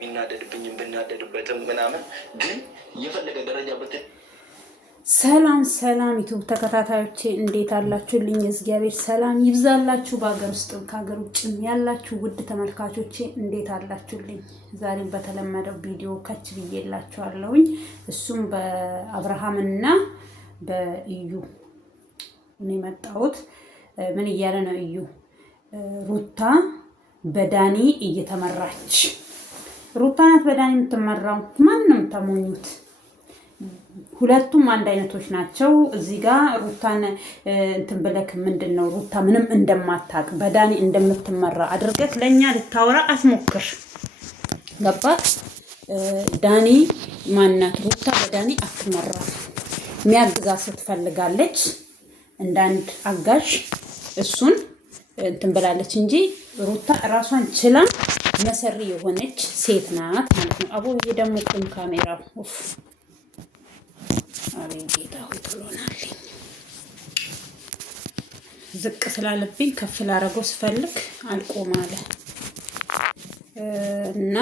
የሚናደድብኝም ብናደድበትም ምናምን ግን የፈለገ ደረጃ ሰላም ሰላም ዩቲዩብ ተከታታዮቼ እንዴት አላችሁልኝ? እግዚአብሔር ሰላም ይብዛላችሁ። በሀገር ውስጥ ከሀገር ውጭም ያላችሁ ውድ ተመልካቾቼ እንዴት አላችሁልኝ? ዛሬም በተለመደው ቪዲዮ ከች ብዬላችኋለሁኝ። እሱም በአብርሃምና በእዩ እኔ መጣሁት። ምን እያለ ነው እዩ? ሩታ በዳኒ እየተመራች ሩታ ናት በዳኒ የምትመራው። ማንም ተሞኙት፣ ሁለቱም አንድ አይነቶች ናቸው። እዚህ ጋር ሩታን እንትን ብለክ ምንድነው ሩታ ምንም እንደማታቅ በዳኒ እንደምትመራ አድርገህ ለኛ ልታወራ አትሞክር። ገባህ? ዳኒ ማናት? ሩታ በዳኒ አትመራ። የሚያግዛት ስትፈልጋለች እንዳንድ አጋዥ እሱን እንትን ብላለች እንጂ ሩታ እራሷን ችላ መሰሪ የሆነች ሴት ናት ማለት ነው። አቦ ይሄ ደግሞ ቁም ካሜራው ኡፍ አቤት ጌታ ሆይ ትሎናልኝ። ዝቅ ስላለብኝ ከፍ ላደርገው ስፈልግ አልቆም አለ እና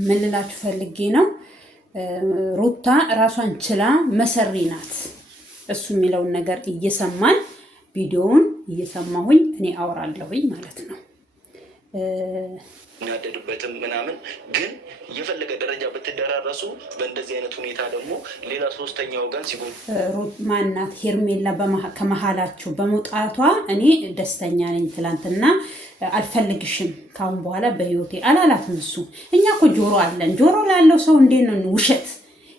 ምን ልላችሁ ፈልጌ ነው፣ ሩታ ራሷን ችላ መሰሪ ናት። እሱ የሚለውን ነገር እየሰማን ቪዲዮውን እየሰማሁኝ እኔ አወራለሁኝ ማለት ነው። እናደድበትም ምናምን ግን የፈለገ ደረጃ ብትደራረሱ በእንደዚህ አይነት ሁኔታ ደግሞ ሌላ ሶስተኛ ወገን ሲሆን ማናት ሄርሜላ ከመሀላችሁ በመውጣቷ እኔ ደስተኛ ነኝ። ትላንትና አልፈልግሽም ካሁን በኋላ በህይወቴ አላላትም። እሱ እኛ እኮ ጆሮ አለን። ጆሮ ላለው ሰው እንዴት ነው ውሸት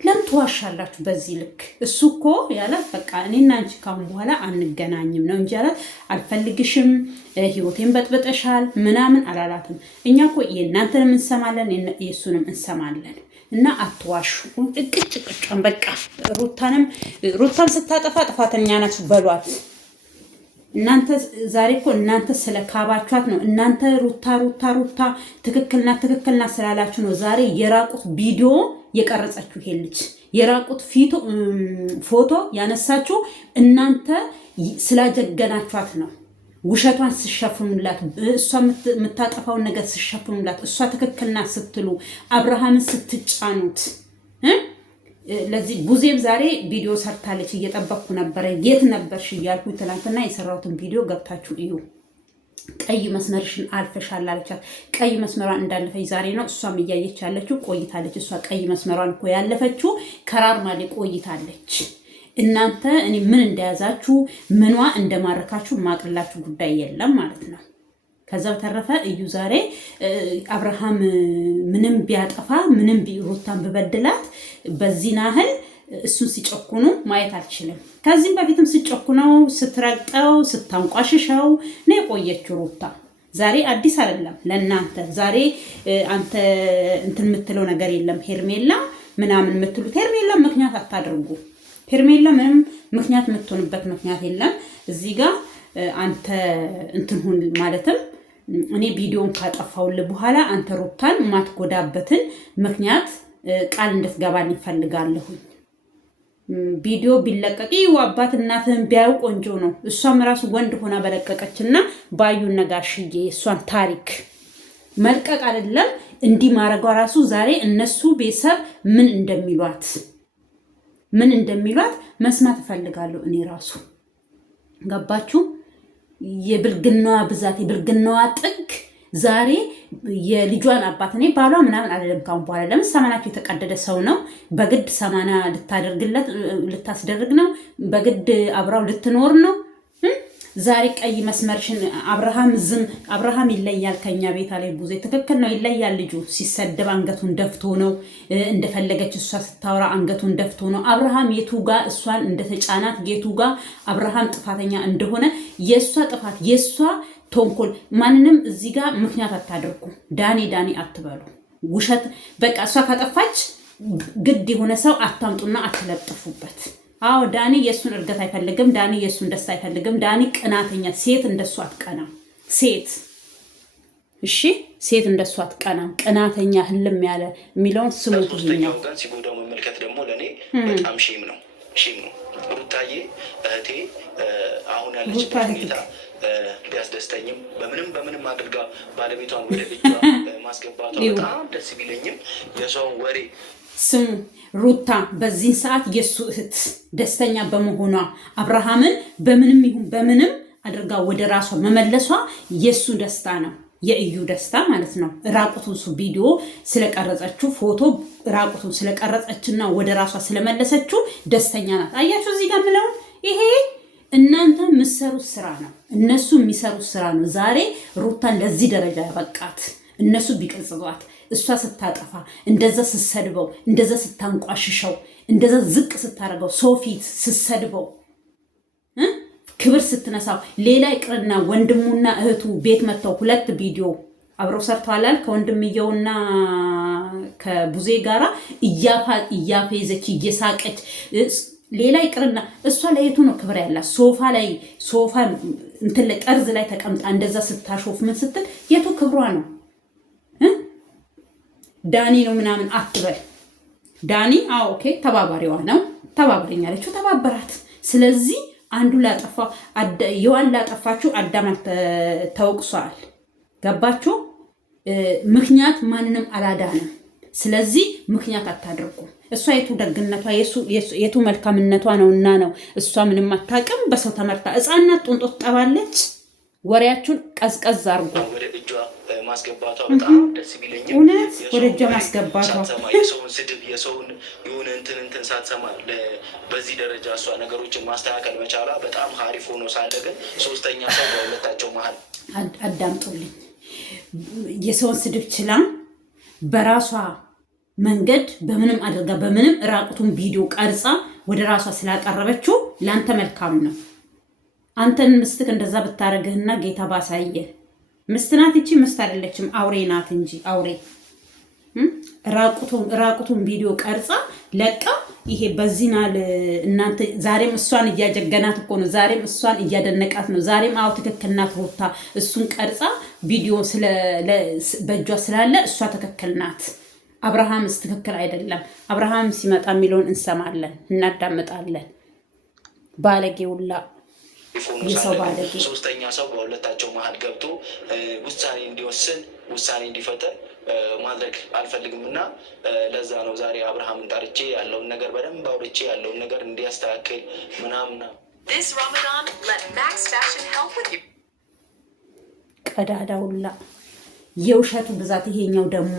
ለምን ትዋሻላችሁ በዚህ ልክ? እሱ እኮ ያላት በቃ እኔና አንቺ ካሁን በኋላ አንገናኝም ነው እንጂ ያላት አልፈልግሽም፣ ህይወቴን በጥብጠሻል ምናምን አላላትም። እኛ እኮ የእናንተንም እንሰማለን የእሱንም እንሰማለን። እና አትዋሹ። ቅጭቅጫን በቃ ሩታን ስታጠፋ ጥፋተኛ ናት በሏት። እናንተ ዛሬ እኮ እናንተ ስለካባችኋት ነው። እናንተ ሩታ ትክክልና ስላላችሁ ነው ዛሬ የራቁት ቪዲዮ የቀረጸችሁ። ይሄ ልጅ የራቁት ፎቶ ያነሳችሁ እናንተ ስላጀገናችኋት ነው። ውሸቷን ስሸፍኑላት፣ እሷ የምታጠፋውን ነገር ስሸፍኑላት፣ እሷ ትክክልና ስትሉ አብርሃምን ስትጫኑት ለዚህ ቡዜም ዛሬ ቪዲዮ ሰርታለች። እየጠበቅኩ ነበረ የት ነበርሽ እያልኩኝ ትናንትና የሰራሁትን ቪዲዮ ገብታችሁ እዩ። ቀይ መስመርሽን አልፈሻል አለቻት። ቀይ መስመሯን እንዳለፈች ዛሬ ነው እሷም እያየች ያለችው። ቆይታለች። እሷ ቀይ መስመሯን እኮ ያለፈችው ከራርማ ላይ ቆይታለች። እናንተ እኔ ምን እንደያዛችሁ ምኗ እንደማረካችሁ ማቅላችሁ ጉዳይ የለም ማለት ነው። ከዛ በተረፈ እዩ ዛሬ አብርሃም ምንም ቢያጠፋ ምንም ሩታን ብበድላት በዚህ ናህል እሱን ሲጨኩኑ ማየት አልችልም። ከዚህም በፊትም ሲጨኩነው ስትረግጠው ስታንቋሽሸው ነው የቆየችው ሩታ። ዛሬ አዲስ አይደለም ለእናንተ። ዛሬ አንተ እንትን የምትለው ነገር የለም። ሄርሜላ ምናምን የምትሉት ሄርሜላ ምክንያት አታድርጉ። ሄርሜላ ምንም ምክንያት የምትሆንበት ምክንያት የለም። እዚህ ጋር አንተ እንትን ሁን ማለትም እኔ ቪዲዮን ካጠፋውልህ በኋላ አንተ ሩታን ማትጎዳበትን ምክንያት ቃል እንድትገባልኝ ፈልጋለሁ። ቪዲዮ ቢለቀቅ አባት እናትህን ቢያዩ ቆንጆ ነው። እሷም ራሱ ወንድ ሆና በለቀቀችና ባዩን ነጋሽዬ እሷን ታሪክ መልቀቅ አይደለም እንዲህ ማድረጓ ራሱ ዛሬ እነሱ ቤተሰብ ምን እንደሚሏት መስማት እፈልጋለሁ እኔ ራሱ። ገባችሁ? የብልግናዋ ብዛት የብልግናዋ ጥግ ዛሬ የልጇን አባት እኔ ባሏ ምናምን አይደለም ካሁን በኋላ ለምን ሰማናችሁ የተቀደደ ሰው ነው። በግድ ሰማና ልታስደርግ ነው። በግድ አብራው ልትኖር ነው። ዛሬ ቀይ መስመርሽን አብርሃም ይለያል ከኛ ቤታ ላይ ቡዜ ትክክል ነው። ይለያል። ልጁ ሲሰደብ አንገቱን ደፍቶ ነው። እንደፈለገች እሷ ስታወራ አንገቱን ደፍቶ ነው። አብርሃም የቱጋ እሷን እንደተጫናት የቱጋ አብርሃም ጥፋተኛ እንደሆነ የእሷ ጥፋት የእሷ ተንኮል ማንንም እዚህ ጋር ምክንያት አታድርጉ። ዳኒ አትበሉ። ውሸት በቃ እሷ ካጠፋች ግድ የሆነ ሰው አታምጡና አትለጥፉበት። አዎ ዳኒ የእሱን እርገት አይፈልግም። ዳኒ የእሱን ደስታ አይፈልግም። ዳኒ ቅናተኛ፣ ሴት እንደሱ አትቀናም። ሴት እንደሱ አትቀናም። ቅናተኛ ህልም ያለ የሚለውን ስሙት። ሶስተኛው ጋር ሲጎዳው መመልከት ደግሞ ለእኔ በጣም ሼም ነው። ሩታዬ እህቴ አሁን ያለችበት ሁኔታ ቢያስደስተኝም በምንም አድርጋ ባለቤቷን ወደ እጇ ማስገባቷ በጣም ደስ ቢለኝም የሰውን ወሬ ስሙ። ሩታ በዚህን ሰዓት የሱ እህት ደስተኛ በመሆኗ አብርሃምን በምንም ይሁን በምንም አድርጋ ወደ ራሷ መመለሷ የሱ ደስታ ነው፣ የእዩ ደስታ ማለት ነው። ራቁቱን ሱ ቪዲዮ ስለቀረጸችው ፎቶ ራቁቱን ስለቀረጸችና ወደ ራሷ ስለመለሰችው ደስተኛ ናት። አያችሁ እዚህ ጋር ምለው ይሄ እናንተ የምትሰሩት ስራ ነው፣ እነሱ የሚሰሩት ስራ ነው። ዛሬ ሩታን ለዚህ ደረጃ ያበቃት እነሱ ቢቀጽቧት፣ እሷ ስታጠፋ እንደዛ ስትሰድበው፣ እንደዛ ስታንቋሽሸው፣ እንደዛ ዝቅ ስታደርገው፣ ሰው ፊት ስትሰድበው፣ ክብር ስትነሳው፣ ሌላ ይቅርና ወንድሙና እህቱ ቤት መጥተው 2 ቪዲዮ አብረው ሰርተዋል ከወንድምየውና ከቡዜ ጋራ እያፌዘች እየሳቀች። ሌላ ይቅርና እሷ ለየቱ ነው ክብር ያላት? ሶፋ እንትን ላይ ጠርዝ ላይ ተቀምጣ እንደዛ ስታሾፍ ምን ስትል የቱ ክብሯ ነው? ዳኒ ነው ምናምን አትበል። ዳኒ ኦኬ ተባባሪዋ ነው፣ ተባብረኛለችው፣ ተባበራት። ስለዚህ አንዱ ላጠፋ የዋን ላጠፋችሁ አዳም ተወቅሷል። ገባችሁ? ምክንያት ማንንም አላዳንም። ስለዚህ ምክንያት አታድርጉ። እሷ የቱ ደግነቷ የቱ መልካምነቷ ነውና ነው እሷ ምንም አታውቅም። በሰው ተመርታ ሕፃናት ጡንጦ ትጠባለች። ወሬያችሁን ቀዝቀዝ አድርጉ። ወደ እጇ ማስገባቷ በጣም ደስ ቢለኝም እውነት ወደ እጇ ማስገባቷ የሰውን ስድብ የሰውን የሆነ እንትን ሳትሰማ በዚህ ደረጃ እሷ ነገሮችን ማስተካከል መቻሏ በጣም ሀሪፍ ሆኖ ሳለ ግን ሶስተኛ ሰው በሁለታቸው መሀል አዳምጡልኝ። የሰውን ስድብ ችላ በራሷ መንገድ በምንም አድርጋ በምንም ራቁቱን ቪዲዮ ቀርጻ ወደ ራሷ ስላቀረበችው ለአንተ መልካም ነው። አንተን ምስትክ እንደዛ ብታረግህና ጌታ ባሳየ ምስት ናት። እቺ ምስት አይደለችም፣ አውሬ ናት እንጂ አውሬ። ራቁቱን ቪዲዮ ቀርጻ ለቃ ይሄ በዚህናል። እናንተ ዛሬም እሷን እያጀገናት እኮ ነው። ዛሬም እሷን እያደነቃት ነው። ዛሬም ትክክል ናት ሩታ። እሱን ቀርጻ ቪዲዮ በእጇ ስላለ እሷ ትክክል ናት። አብርሃምስ ትክክል አይደለም። አብርሃም ሲመጣ የሚለውን እንሰማለን፣ እናዳምጣለን። ባለጌውላ የሰው ባለጌ ሶስተኛ ሰው በሁለታቸው መሀል ገብቶ ውሳኔ እንዲወስን ውሳኔ እንዲፈጠር ማድረግ አልፈልግም እና ለዛ ነው ዛሬ አብርሃምን ጠርቼ ያለውን ነገር በደንብ አውርቼ ያለውን ነገር እንዲያስተካክል ምናምና ቀዳዳውላ የውሸቱ ብዛት። ይሄኛው ደግሞ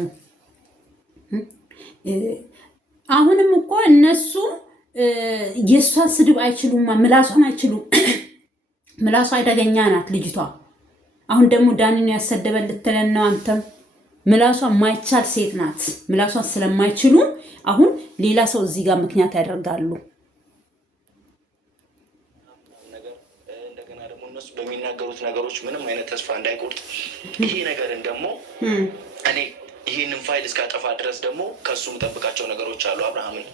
አሁንም እኮ እነሱ የእሷን ስድብ አይችሉማ፣ ምላሷን አይችሉም። ምላሷ አደገኛ ናት ልጅቷ። አሁን ደግሞ ዳኒን ያሰደበ ልትለን ነው አንተም። ምላሷ ማይቻል ሴት ናት። ምላሷን ስለማይችሉ አሁን ሌላ ሰው እዚህ ጋር ምክንያት ያደርጋሉ። እንደገና ደግሞ እነሱ በሚናገሩት ነገሮች ምንም አይነት ተስፋ እንዳይቆርጥ ይሄ ነገርን ደግሞ እኔ ይህንን ፋይል እስካጠፋ ድረስ ደግሞ ከሱ የምጠብቃቸው ነገሮች አሉ። አብርሃምን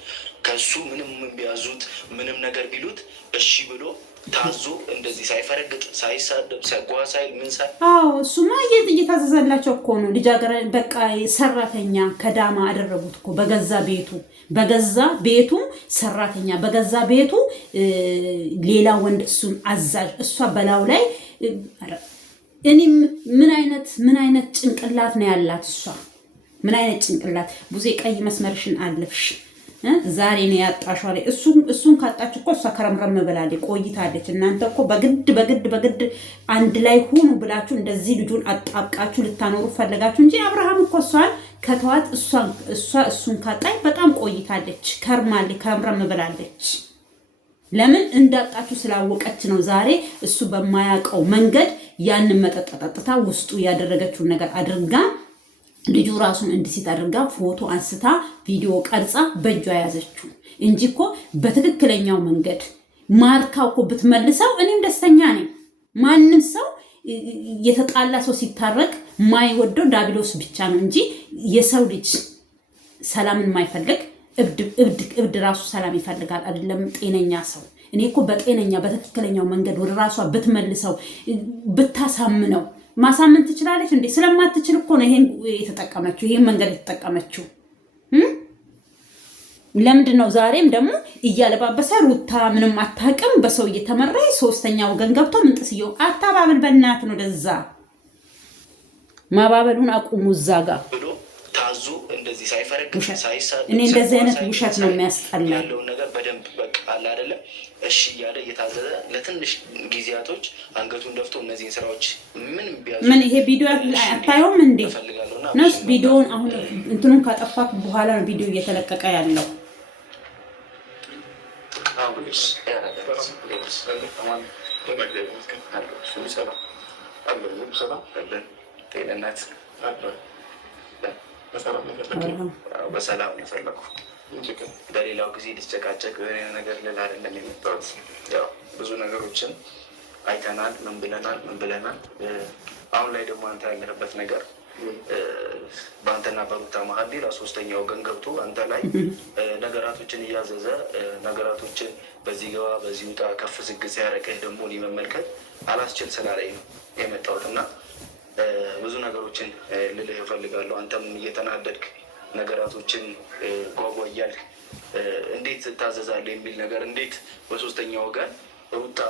ከሱ ምንም ቢያዙት ምንም ነገር ቢሉት እሺ ብሎ ታዞ እንደዚህ ሳይፈረግጥ ሳይሳደብ ሳይጓሳይል ምን ሳይ እሱማ እየታዘዘላቸው እኮ ነው። ልጃገረድ በቃ ሰራተኛ ከዳማ አደረጉት እኮ በገዛ ቤቱ ሰራተኛ በገዛ ቤቱ ሌላ ወንድ እሱን አዛዥ እሷ በላው ላይ እኔ ምን አይነት ጭንቅላት ነው ያላት እሷ? ምን አይነት ጭንቅላት? ቡዜ ቀይ መስመርሽን አለፍሽ። ዛሬ ነው ያጣሽው ላይ እሱን ካጣች እኮ እሷ ከረምረም ብላለች ቆይታለች። እናንተ እኮ በግድ አንድ ላይ ሁኑ ብላችሁ እንደዚህ ልጁን አጣብቃችሁ ልታኖሩ ፈለጋችሁ እንጂ አብርሃም እኮ እሷን ከተዋት እሱን ካጣይ በጣም ቆይታለች። ከረምረም ብላለች። ለምን እንዳጣችሁ ስላወቀች ነው። ዛሬ እሱ በማያውቀው መንገድ ያንን መጠጥ ጠጥታ ውስጡ ያደረገችውን ነገር አድርጋ ልጁ ራሱን እንዲሲት አድርጋ ፎቶ አንስታ ቪዲዮ ቀርጻ በእጇ ያዘችው እንጂ እኮ በትክክለኛው መንገድ ማርካው እኮ ብትመልሰው እኔም ደስተኛ ነኝ። ማንም ሰው የተጣላ ሰው ሲታረቅ ማይወደው ዳቢሎስ ብቻ ነው እንጂ የሰው ልጅ ሰላምን ማይፈልግ እብድ ራሱ ሰላም ይፈልጋል አይደለም ጤነኛ ሰው። እኔ እኮ በጤነኛ በትክክለኛው መንገድ ወደ ራሷ ብትመልሰው ብታሳምነው ማሳመን ትችላለች እንዴ? ስለማትችል እኮ ነው ይሄን መንገድ የተጠቀመችው። ለምንድን ነው ዛሬም ደግሞ እያለባበሰ ሩታ ምንም አታውቅም በሰው እየተመራ ሶስተኛ ወገን ገብቶ ምንጥስየው አታባብል በእናት ነው ደዛ ማባበሉን አቁሙ እዛ ጋር ታዙ እንደዚህ ሳይፈረግ ሳይሳል እኔ እንደዚህ አይነት ውሸት ነው የሚያስጠላው ያለው ነገር በደንብ በቃ አለ አይደለ እሺ ያለ እየታዘዘ ለትንሽ ጊዜያቶች አንገቱን ደፍቶ እነዚህን ስራዎች ምንም ቢያዙ ምን ይሄ ቪዲዮ አታየውም እንዴ ነስ ቪዲዮውን አሁን እንትኑን ካጠፋክ በኋላ ነው ቪዲዮ እየተለቀቀ ያለው በሰላም ነው የፈለኩ በሌላው ጊዜ ልጨቃጨቅ የሆነ ነገር ልል አይደለም የመጣሁት። ያው ብዙ ነገሮችን አይተናል፣ ምን ብለናል። አሁን ላይ ደግሞ አንተ ያለህበት ነገር በአንተና በሩታ መሀል ሌላ ሶስተኛ ወገን ገብቶ አንተ ላይ ነገራቶችን እያዘዘ ነገራቶችን በዚህ ገባ በዚህ ውጣ ከፍ ዝግ ሲያደርግህ ደግሞ እኔ መመልከት አላስችል ስላለኝ ነው የመጣሁት እና ብዙ ነገሮችን ልልህ እፈልጋለሁ። አንተም እየተናደድክ ነገራቶችን ጓጓ እያልክ እንዴት ትታዘዛለህ የሚል ነገር እንዴት በሶስተኛ ወገን ሩታ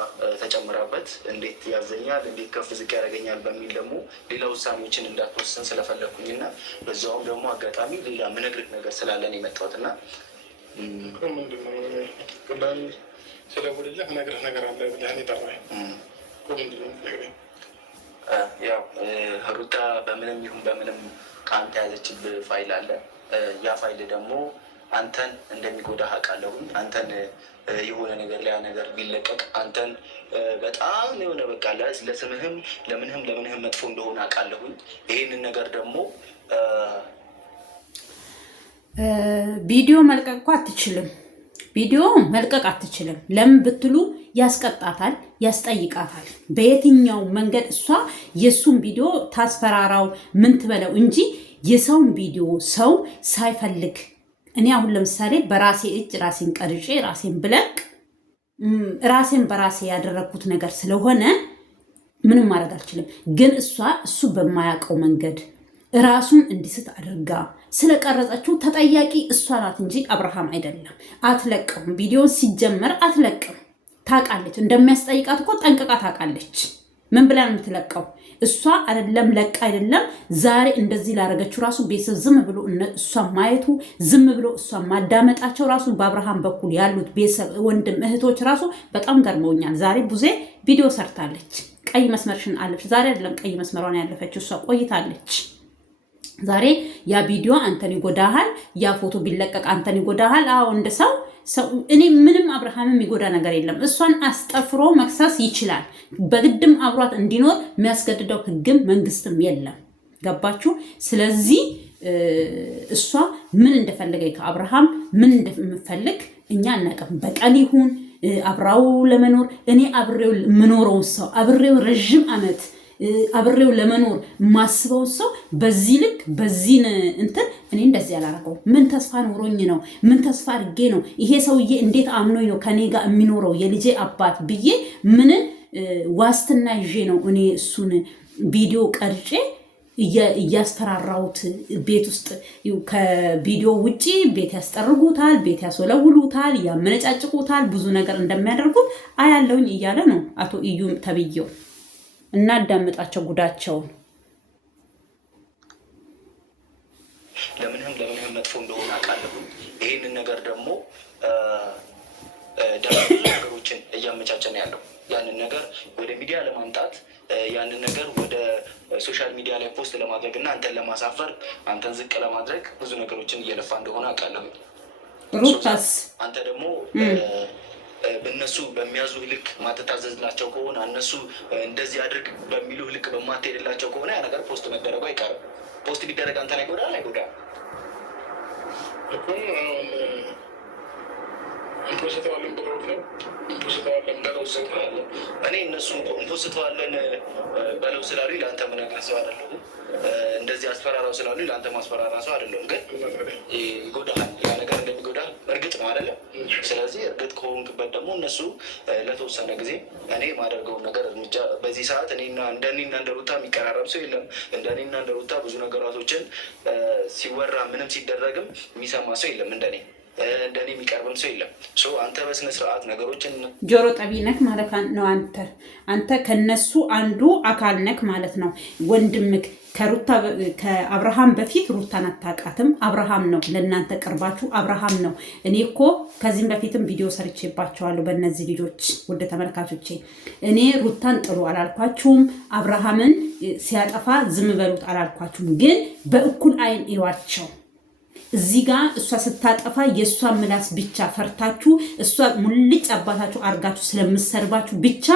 ተጨምራበት እንዴት ያዘኛል እንዴት ከፍ ዝቅ ያደርገኛል በሚል ደግሞ ሌላ ውሳኔዎችን እንዳትወስን ስለፈለግኩኝና በዛውም ደግሞ አጋጣሚ ሌላ ምነግርህ ነገር ስላለን የመጣሁት እና ስለውልልህ ነግረህ ነገር አለ ብለህ ጠራኸኝ። ያው ሩታ በምንም ይሁን በምንም ከአንተ ያዘችብህ ፋይል አለ። ያ ፋይል ደግሞ አንተን እንደሚጎዳህ አውቃለሁኝ። አንተን የሆነ ነገር ላይ ነገር ቢለቀቅ አንተን በጣም የሆነ በቃ ለስምህም ለምንህም መጥፎ እንደሆነ አውቃለሁኝ። ይህንን ነገር ደግሞ ቪዲዮ መልቀቅ እኮ አትችልም። ቪዲዮ መልቀቅ አትችልም። ለምን ብትሉ ያስቀጣታል፣ ያስጠይቃታል። በየትኛው መንገድ እሷ የእሱን ቪዲዮ ታስፈራራው ምን ትበለው እንጂ የሰውን ቪዲዮ ሰው ሳይፈልግ እኔ አሁን ለምሳሌ በራሴ እጅ ራሴን ቀርጬ ራሴን ብለቅ ራሴን በራሴ ያደረግኩት ነገር ስለሆነ ምንም ማድረግ አልችልም። ግን እሱ በማያውቀው መንገድ ራሱን እንዲስት አድርጋ ስለቀረጸችው ተጠያቂ እሷ ናት እንጂ አብርሃም አይደለም። አትለቅም። ቪዲዮን ሲጀመር አትለቅም። ታውቃለች እንደሚያስጠይቃት እኮ ጠንቅቃ ታውቃለች። ምን ብላ ነው የምትለቀው? እሷ አይደለም ለቃ አይደለም ዛሬ እንደዚህ ላደረገችው ራሱ ቤተሰብ ዝም ብሎ እሷ ማየቱ ዝም ብሎ እሷ ማዳመጣቸው ራሱ በአብርሃም በኩል ያሉት ቤተሰብ ወንድም እህቶች ራሱ በጣም ገርመውኛል። ዛሬ ቡዜ ቪዲዮ ሰርታለች። ቀይ መስመርሽን አለፈች። ዛሬ አይደለም ቀይ መስመሯን ያለፈችው እሷ ቆይታለች። ዛሬ ያ ቪዲዮ አንተን ይጎዳሃል፣ ያ ፎቶ ቢለቀቅ አንተን ይጎዳሃል። አዎ እንደ ሰው እኔ ምንም አብርሃም የሚጎዳ ነገር የለም። እሷን አስጠፍሮ መክሰስ ይችላል። በግድም አብሯት እንዲኖር የሚያስገድደው ሕግም መንግስትም የለም። ገባችሁ? ስለዚህ እሷ ምን እንደፈለገ ከአብርሃም ምን እንደምፈልግ እኛ አናውቅም። በቀል ይሁን አብራው ለመኖር እኔ አብሬው የምኖረው ሰው አብሬው ረዥም ዓመት አብሬው ለመኖር ማስበው ሰው በዚህ ልክ በዚህ እንትን እኔ እንደዚህ ያላረገው ምን ተስፋ ኖሮኝ ነው? ምን ተስፋ አድርጌ ነው? ይሄ ሰውዬ እንዴት አምኖኝ ነው ከኔ ጋር የሚኖረው የልጄ አባት ብዬ ምን ዋስትና ይዤ ነው እኔ እሱን ቪዲዮ ቀርጬ እያስፈራራሁት ቤት ውስጥ ከቪዲዮ ውጪ ቤት ያስጠርጉታል፣ ቤት ያስወለውሉታል፣ ያመነጫጭቁታል፣ ብዙ ነገር እንደሚያደርጉት አያለውኝ እያለ ነው አቶ እዩ ተብዬው። እናዳምጣቸው ጉዳቸውን። ለምንህም መጥፎ እንደሆነ አውቃለሁ። ይህንን ነገር ደግሞ ብዙ ነገሮችን እያመቻቸን ያለው ያንን ነገር ወደ ሚዲያ ለማምጣት ያንን ነገር ወደ ሶሻል ሚዲያ ላይ ፖስት ለማድረግ እና አንተን ለማሳፈር አንተን ዝቅ ለማድረግ ብዙ ነገሮችን እየለፋ እንደሆነ አውቃለሁ። ሩታስ አንተ ደግሞ በእነሱ በሚያዙ ልክ ማተታዘዝላቸው ከሆነ እነሱ እንደዚህ አድርግ በሚሉ ልክ በማትሄድላቸው ከሆነ ያ ነገር ፖስት መደረጉ አይቀርም። ፖስት ቢደረግ አንተን አይጎዳል? አይጎዳም። እኔ እነሱ እንፖስተዋለን በለው ስላሉ ለአንተ ምነግርህ ሰው አይደለሁም። እንደዚህ አስፈራራው ስላሉ ለአንተ ማስፈራራ ሰው አይደለሁም። ግን ይጎዳሃል፣ ያ ነገር እንደሚጎዳህ እርግጥ ነው አይደለም። ስለዚህ እርግጥ ከሆንክበት ደግሞ እነሱ ለተወሰነ ጊዜ እኔ የማደርገውን ነገር እርምጃ በዚህ ሰዓት እንደኔና እንደ ሩታ የሚቀራረብ ሰው የለም። እንደኔና እንደ ሩታ ብዙ ነገራቶችን ሲወራ ምንም ሲደረግም የሚሰማ ሰው የለም እንደኔ። እንደኔ የሚቀርብም ሰው የለም። አንተ በስነ ስርዓት ነገሮችን ጆሮ ጠቢ ነክ ማለት ነው። አንተ ከነሱ አንዱ አካል ነክ ማለት ነው። ወንድምክ ከአብርሃም በፊት ሩታን አታውቃትም። አብርሃም ነው ለእናንተ ቅርባችሁ፣ አብርሃም ነው። እኔ እኮ ከዚህም በፊትም ቪዲዮ ሰርቼባቸዋለሁ በእነዚህ ልጆች። ውድ ተመልካቾቼ እኔ ሩታን ጥሉ አላልኳችሁም፣ አብርሃምን ሲያጠፋ ዝም በሉት አላልኳችሁም። ግን በእኩል አይን እዩዋቸው። እዚህ ጋር እሷ ስታጠፋ የእሷ ምላስ ብቻ ፈርታችሁ እሷ ሙልጭ አባታችሁ አርጋችሁ ስለምሰርባችሁ ብቻ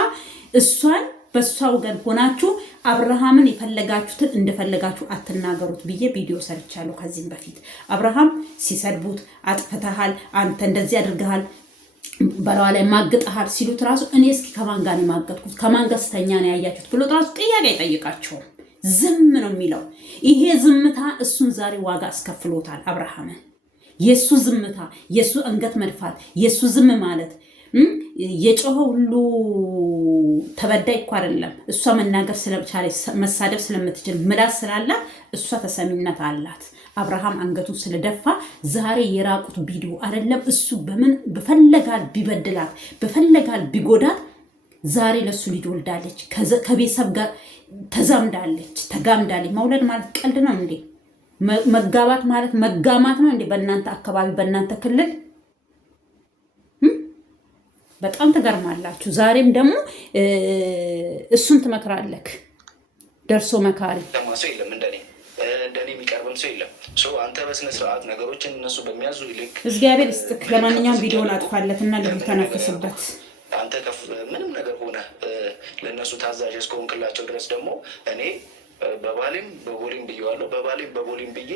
እሷን በእሷ ወገን ሆናችሁ አብርሃምን የፈለጋችሁትን እንደፈለጋችሁ አትናገሩት ብዬ ቪዲዮ ሰርቻለሁ ከዚህም በፊት። አብርሃም ሲሰድቡት አጥፍተሃል፣ አንተ እንደዚህ አድርገሃል፣ በለዋ ላይ ማግጠሃል ሲሉት ራሱ እኔ እስኪ ከማን ጋር ነው የማገጥኩት ከማን ጋር ስተኛ ነው ያያችሁት ብሎ ራሱ ጥያቄ አይጠይቃቸውም። ዝም ነው የሚለው። ይሄ ዝምታ እሱን ዛሬ ዋጋ አስከፍሎታል አብርሃምን። የሱ ዝምታ፣ የሱ አንገት መድፋት፣ የሱ ዝም ማለት የጮኸ ሁሉ ተበዳይ እኮ አይደለም። እሷ መናገር ስለቻለች መሳደብ ስለምትችል ምላስ ስላላት እሷ ተሰሚነት አላት። አብርሃም አንገቱን ስለደፋ ዛሬ የራቁት ቪዲዮ አይደለም። እሱ በምን በፈለጋል ቢበድላት በፈለጋል ቢጎዳት ዛሬ ለሱ ልጅ ወልዳለች፣ ከቤተሰብ ጋር ተዛምዳለች፣ ተጋምዳለች። መውለድ ማለት ቀልድ ነው እንዴ? መጋባት ማለት መጋማት ነው እንዴ? በእናንተ አካባቢ በእናንተ ክልል በጣም ትገርማላችሁ። ዛሬም ደግሞ እሱን ትመክራለክ። ደርሶ መካሪ ሰው የለም እንደኔ የሚቀርብም ሰው የለም። አንተ በስነ ስርዓት ነገሮችን እነሱ በሚያዙ ይልክ እግዚአብሔር ይስጥክ። ለማንኛውም ቪዲዮን አጥፋለት እና ልጅ ተነፍስበት። አንተ ምንም ነገር ሆነ ለእነሱ ታዛዥ እስከሆንክላቸው ድረስ ደግሞ እኔ በባሌም በቦሌም ብዬዋለሁ። በባሌም በቦሌም ብዬ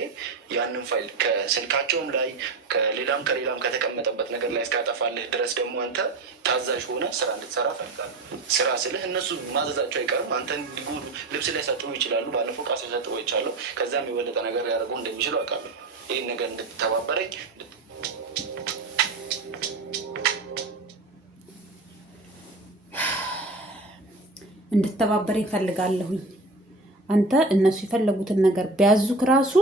ያንን ፋይል ከስልካቸውም ላይ ከሌላም ከተቀመጠበት ነገር ላይ እስካጠፋልህ ድረስ ደግሞ አንተ ታዛዥ ሆነ ስራ እንድትሰራ ፈልጋለሁ። ስራ ስልህ እነሱ ማዘዛቸው አይቀርም። አንተ እንዲጎዱ ልብስ ላይ ሰጥሩ ይችላሉ። ባለፈው ቃስ ሰጥሩ ይቻለሁ። ከዛም የበለጠ ነገር ሊያደርጉ እንደሚችሉ አውቃለሁ። ይህን ነገር እንድትተባበረኝ እንድተባበረኝ ፈልጋለሁኝ። አንተ እነሱ የፈለጉትን ነገር ቢያዙክ ራሱ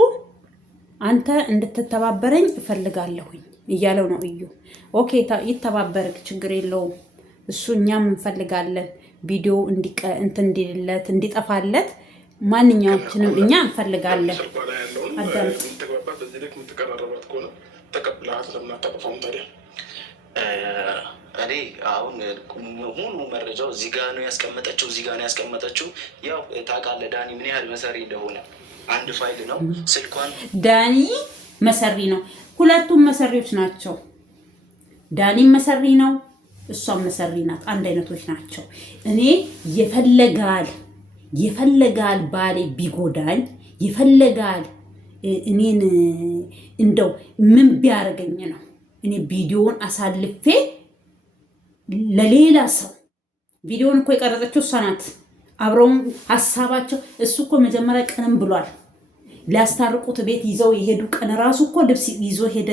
አንተ እንድትተባበረኝ እፈልጋለሁኝ እያለው ነው እዩ። ኦኬ ይተባበርክ፣ ችግር የለውም እሱ። እኛም እንፈልጋለን ቪዲዮ እንዲለት እንዲጠፋለት ማንኛዎችንም እኛ እንፈልጋለን። እኔ አሁን ሙሉ መረጃው እዚህ ጋ ነው ያስቀመጠችው። ያው ታውቃለህ ዳኒ ምን ያህል መሰሪ እንደሆነ። አንድ ፋይል ነው ስልኳን። ዳኒ መሰሪ ነው፣ ሁለቱም መሰሪዎች ናቸው። ዳኒም መሰሪ ነው፣ እሷም መሰሪ ናት። አንድ አይነቶች ናቸው። እኔ የፈለጋል ባሌ ቢጎዳኝ የፈለጋል እኔን እንደው ምን ቢያደርገኝ ነው እኔ ቪዲዮውን አሳልፌ ለሌላ ሰው። ቪዲዮውን እኮ የቀረጸችው እሷ ናት። አብረውም ሀሳባቸው እሱ እኮ መጀመሪያ ቀንም ብሏል። ሊያስታርቁት ቤት ይዘው የሄዱ ቀን ራሱ እኮ ልብስ ይዞ ሄደ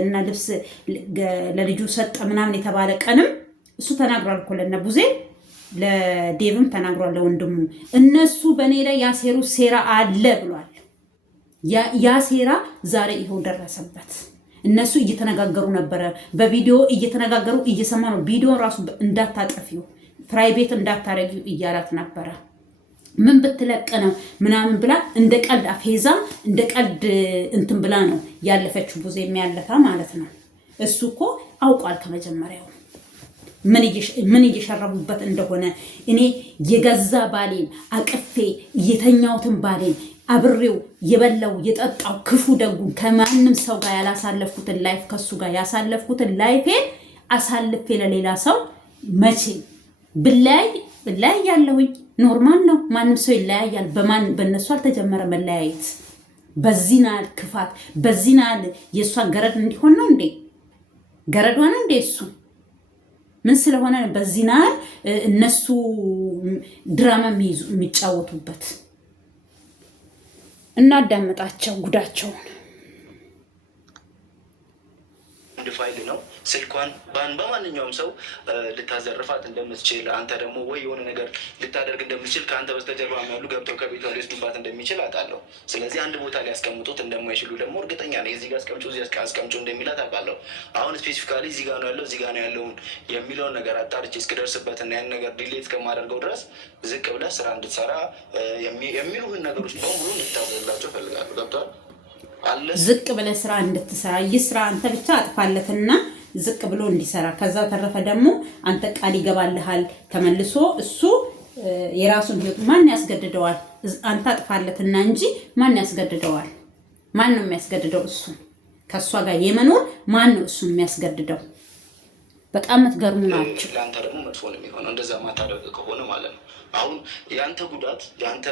እና ልብስ ለልጁ ሰጠ ምናምን የተባለ ቀንም እሱ ተናግሯል እኮ ለነ ቡዜ ለዴቭም ተናግሯል ለወንድሙ። እነሱ በእኔ ላይ ያሴሩ ሴራ አለ ብሏል። ያ ሴራ ዛሬ ይኸው ደረሰበት። እነሱ እየተነጋገሩ ነበረ፣ በቪዲዮ እየተነጋገሩ እየሰማ ነው። ቪዲዮ ራሱ እንዳታጠፊው ፕራይቬት እንዳታረጊው እያላት ነበረ። ምን ብትለቅ ነው ምናምን ብላ እንደ ቀልድ አፌዛ እንደ ቀልድ እንትን ብላ ነው ያለፈችው። ቡዜ የሚያለፋ ማለት ነው። እሱ እኮ አውቋል ከመጀመሪያው ምን እየሸረቡበት እንደሆነ። እኔ የገዛ ባሌን አቅፌ እየተኛውትን ባሌን አብሬው የበላው የጠጣው ክፉ ደጉን ከማንም ሰው ጋር ያላሳለፍኩትን ላይፍ ከሱ ጋር ያሳለፍኩትን ላይፌን አሳልፌ ለሌላ ሰው መቼ ብለያይ ያለሁኝ ኖርማል ነው። ማንም ሰው ይለያያል። በእነሱ አልተጀመረ መለያየት። በዚህ ናል ክፋት፣ በዚህ ናል የእሷ ገረድ እንዲሆን ነው እንዴ? ገረዷ ነው እንዴ? እሱ ምን ስለሆነ በዚህ ናል እነሱ ድራማ የሚጫወቱበት? እናዳምጣቸው ጉዳቸውን። አንድ ፋይል ነው። ስልኳን በማንኛውም ሰው ልታዘርፋት እንደምትችል አንተ ደግሞ ወይ የሆነ ነገር ልታደርግ እንደምትችል ከአንተ በስተጀርባ ያሉ ገብተው ከቤቷ ሊወስዱባት እንደሚችል አውቃለሁ። ስለዚህ አንድ ቦታ ሊያስቀምጡት እንደማይችሉ ደግሞ እርግጠኛ ነኝ። እዚህ ጋር አስቀምጪው እዚህ አስቀምጪው እንደሚላት አውቃለሁ። አሁን ስፔሲፊካሊ እዚህ ጋር ነው ያለው እዚህ ጋር ነው ያለውን የሚለውን ነገር አጣርቼ እስክደርስበት እና ያን ነገር ዲሌት ከማደርገው ድረስ ዝቅ ብለህ ስራ እንድትሰራ የሚሉህን ነገሮች በሙሉ እንድታዘላቸው እፈልጋለሁ። ገብቶሃል? ዝቅ ብለህ ስራ እንድትሰራ ይስራ። አንተ ብቻ አጥፋለትና ዝቅ ብሎ እንዲሰራ። ከዛ ተረፈ ደግሞ አንተ ቃል ይገባልሃል ተመልሶ እሱ የራሱን ህይወት ማን ያስገድደዋል? አንተ አጥፋለትና እንጂ ማን ያስገድደዋል? ማን ነው የሚያስገድደው? እሱ ከእሷ ጋር የመኖር ማን ነው እሱ የሚያስገድደው? በጣም የምትገርሙ ናቸው። ለአንተ ደግሞ መጥፎ ነው የሚሆነው እንደዛ ማታደርግ ከሆነ ማለት ነው። አሁን የአንተ ጉዳት የአንተ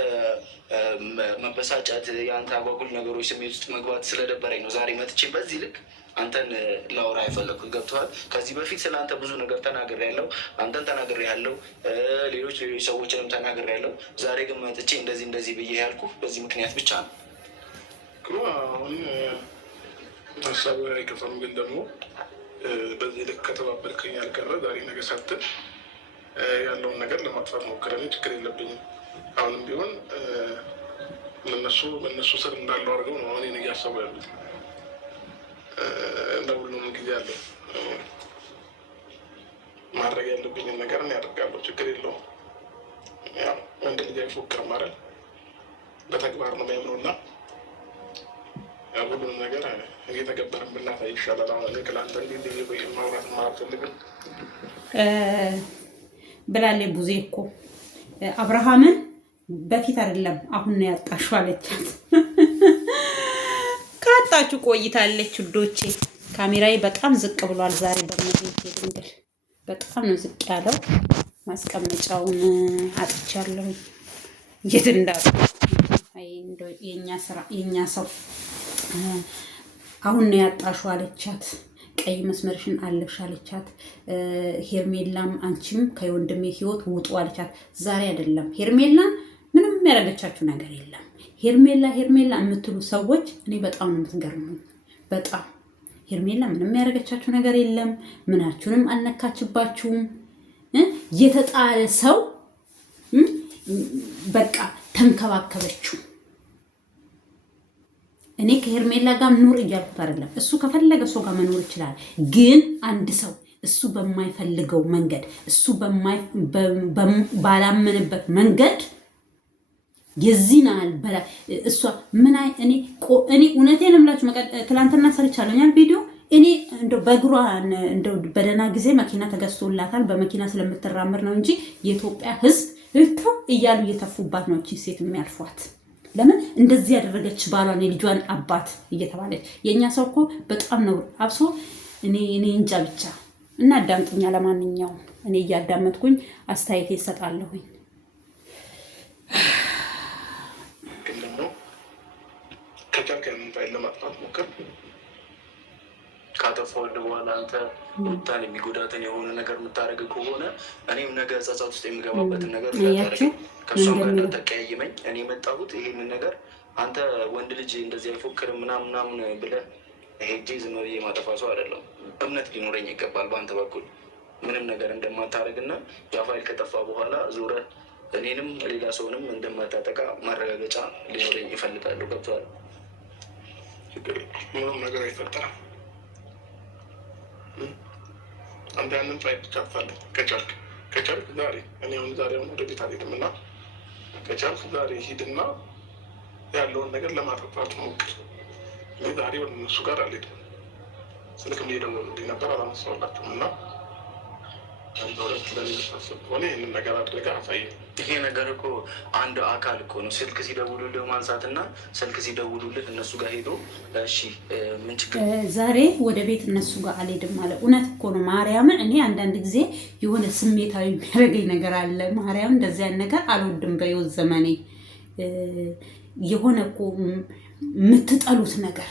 መበሳጨት የአንተ አጓጉል ነገሮች ስሜት ውስጥ መግባት ስለደበረኝ ነው ዛሬ መጥቼ በዚህ ልክ አንተን ላውራ የፈለኩት። ገብቶሃል? ከዚህ በፊት ስለ አንተ ብዙ ነገር ተናግሬያለሁ። አንተን ተናግሬያለሁ፣ ሌሎች ሰዎችንም ተናግሬያለሁ። ዛሬ ግን መጥቼ እንደዚህ ብዬ ያልኩ በዚህ ምክንያት ብቻ ነው። አሁን ሀሳቡ አይከፋም፣ ግን ደግሞ በዚህ ልክ ከተባበርከኝ ያልቀረ ዛሬ ነገ ሳትል ያለውን ነገር ለማጥፋት ሞክረን ችግር የለብኝም። አሁንም ቢሆን በእነሱ ስር እንዳለው አድርገው ነው አሁን እያሰቡ ያሉት። ለሁሉም ጊዜ አለው። ማድረግ ያለብኝን ነገር እኔ ያደርጋለሁ፣ ችግር የለውም። ያው ወንድ ልጅ አይፎክርም አይደል? በተግባር ነው የሚያምነው እና ሁሉንም ነገር እየተገበርን ብናሳይ ይሻላል። አሁን ክላንተ እንዲ ማውራት አልፈልግም ብላለች ቡዜ እኮ አብርሃምን በፊት አይደለም አሁን ነው ያጣሽው አለቻት። ካጣችሁ ቆይታለች ውዶቼ። ካሜራዬ በጣም ዝቅ ብሏል ዛሬ በመቤት ድንግል በጣም ነው ዝቅ ያለው። ማስቀመጫውን አጥቻለሁ የት እንዳለ። አይ እንደው የኛ ሰው አሁን ነው ያጣሽው አለቻት። ቀይ መስመርሽን አለሽ አለቻት። ሄርሜላም አንቺም ከወንድሜ ህይወት ውጡ አለቻት። ዛሬ አይደለም ሄርሜላ ምንም ያደረገቻችሁ ነገር የለም። ሄርሜላ የምትሉ ሰዎች እኔ በጣም ነው የምትገርሙኝ። በጣም ሄርሜላ ምንም ያደረገቻችሁ ነገር የለም። ምናችሁንም አልነካችባችሁም። የተጣለ ሰው በቃ ተንከባከበችው። እኔ ከሄርሜላ ጋር ኑር እያልኩት አይደለም። እሱ ከፈለገ ሰው ጋር መኖር ይችላል። ግን አንድ ሰው እሱ በማይፈልገው መንገድ እሱ ባላመነበት መንገድ የዚህናል በላ እሷ ምን እኔ እውነቴን እምላችሁ ትላንትና ሰርቻለሁኛል ቪዲዮ። እኔ እንደው በእግሯ እንደው በደህና ጊዜ መኪና ተገዝቶላታል። በመኪና ስለምትራመድ ነው እንጂ የኢትዮጵያ ሕዝብ እያሉ እየተፉባት ነው እቺ ሴት የሚያልፏት። ለምን እንደዚህ ያደረገች ባሏን የልጇን አባት እየተባለች። የኛ ሰው እኮ በጣም ነው አብሶ እኔ እንጃ ብቻ እና አዳምጥኛ። ለማንኛውም እኔ እያዳመጥኩኝ አስተያየት ይሰጣለሁኝ። ግን ደግሞ ከቻልክ ያንን ፋይል ለማጥፋት ሞክር። ካጠፋው በኋላ አንተ ሩታን የሚጎዳትን የሆነ ነገር የምታደርግ ከሆነ እኔም ነገ ጸጸት ውስጥ የሚገባበትን ነገር ከእሷም ጋር ተቀያይመኝ። እኔ የመጣሁት ይሄንን ነገር አንተ ወንድ ልጅ እንደዚህ አይፎክርም ምናምን ብለህ ሄጄ ዝም ብዬ ማጠፋ ሰው አይደለም። እምነት ሊኖረኝ ይገባል በአንተ በኩል ምንም ነገር እንደማታደርግና ያ ፋይል ከጠፋ በኋላ ዞረህ እኔንም ሌላ ሰውንም እንደማታጠቃ ማረጋገጫ ሊኖረኝ ይፈልጋሉ። ገብቶሃል? ምንም ነገር አይፈጠርም። አንተ ያንን ፋይል ትጫፋለህ ከቻልክ ዛሬ እኔ ዛሬ ወደ ቤት አልሄድም እና ከቻልክ ዛሬ ሂድና ያለውን ነገር ለማጥፋት ሞክር። እኔ ዛሬ ወደ እነሱ ጋር አልሄድም። ስልክም እየደወሉልኝ ነበር አላነሳሁላቸውም እና ሆነ ይህንን ነገር አድርገህ አሳየኝ። ይሄ ነገር እኮ አንድ አካል እኮ ነው። ስልክ ሲደውሉልህ ማንሳትና ስልክ ሲደውሉልህ እነሱ ጋር ሄዶ እሺ ምን ችግር ዛሬ ወደ ቤት እነሱ ጋር አልሄድም ማለት እውነት እኮ ነው። ማርያምን እኔ አንዳንድ ጊዜ የሆነ ስሜታዊ የሚያደርገኝ ነገር አለ። ማርያም እንደዚህ አይነት ነገር አልወድም። በሕይወት ዘመኔ የሆነ እኮ የምትጠሉት ነገር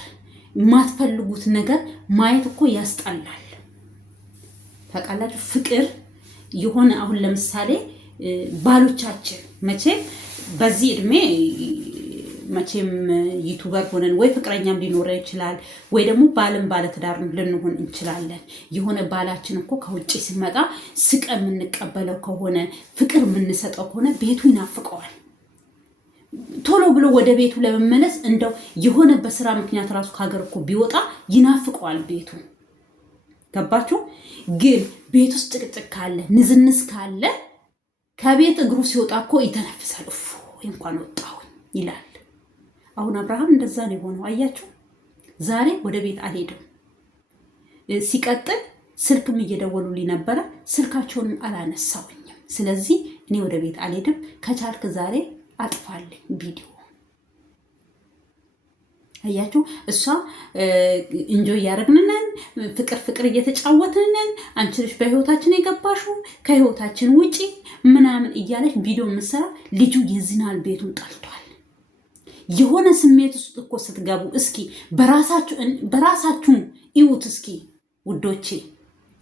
የማትፈልጉት ነገር ማየት እኮ ያስጠላል። ታውቃላችሁ ፍቅር የሆነ አሁን ለምሳሌ ባሎቻችን መቼም በዚህ እድሜ መቼም ዩቱበር ሆነን ወይ ፍቅረኛም ሊኖረን ይችላል፣ ወይ ደግሞ ባልም ባለትዳር ልንሆን እንችላለን። የሆነ ባላችን እኮ ከውጭ ሲመጣ ስቀ የምንቀበለው ከሆነ ፍቅር የምንሰጠው ከሆነ ቤቱ ይናፍቀዋል። ቶሎ ብሎ ወደ ቤቱ ለመመለስ እንደው የሆነ በስራ ምክንያት ራሱ ከሀገር እኮ ቢወጣ ይናፍቀዋል ቤቱ። ገባችሁ? ግን ቤት ውስጥ ጭቅጭቅ ካለ ንዝንዝ ካለ ከቤት እግሩ ሲወጣ እኮ ይተነፍሳል። እፎ እንኳን ወጣሁ ይላል። አሁን አብርሃም እንደዛ ነው የሆነው። አያችሁ? ዛሬ ወደ ቤት አልሄድም። ሲቀጥል ስልክም እየደወሉልኝ ነበረ፣ ስልካቸውንም አላነሳውኝም። ስለዚህ እኔ ወደ ቤት አልሄድም። ከቻልክ ዛሬ አጥፋልኝ ቪዲዮ። አያችሁ? እሷ እንጆ እያደረግንነን ፍቅር እየተጫወትንነን፣ አንቺ ልጅ በህይወታችን የገባሽው ከህይወታችን ውጪ ምናምን እያለች ቪዲዮ የምሰራ ልጁ የዝናል ቤቱን ጠልቷል። የሆነ ስሜት ውስጥ እኮ ስትገቡ እስኪ በራሳችሁ ይዩት እስኪ ውዶቼ፣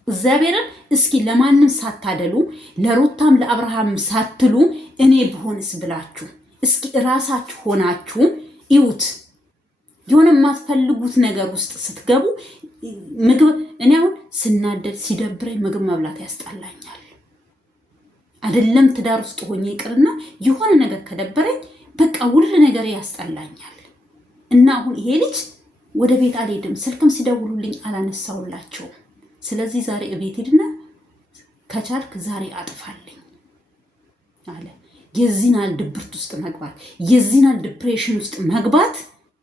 እግዚአብሔርን እስኪ ለማንም ሳታደሉ ለሩታም ለአብርሃም ሳትሉ እኔ ብሆንስ ብላችሁ እስኪ ራሳችሁ ሆናችሁ ይዩት። የሆነ የማትፈልጉት ነገር ውስጥ ስትገቡ ምግብ እኔ አሁን ስናደድ ሲደብረኝ ምግብ መብላት ያስጠላኛል። አይደለም ትዳር ውስጥ ሆኜ ይቅርና የሆነ ነገር ከደበረኝ በቃ ሁሉ ነገር ያስጠላኛል። እና አሁን ይሄ ልጅ ወደ ቤት አልሄድም፣ ስልክም ሲደውሉልኝ አላነሳውላቸውም። ስለዚህ ዛሬ እቤት ሄድና ከቻልክ ዛሬ አጥፋልኝ አለ። የዚህናል ድብርት ውስጥ መግባት፣ የዚህናል ዲፕሬሽን ውስጥ መግባት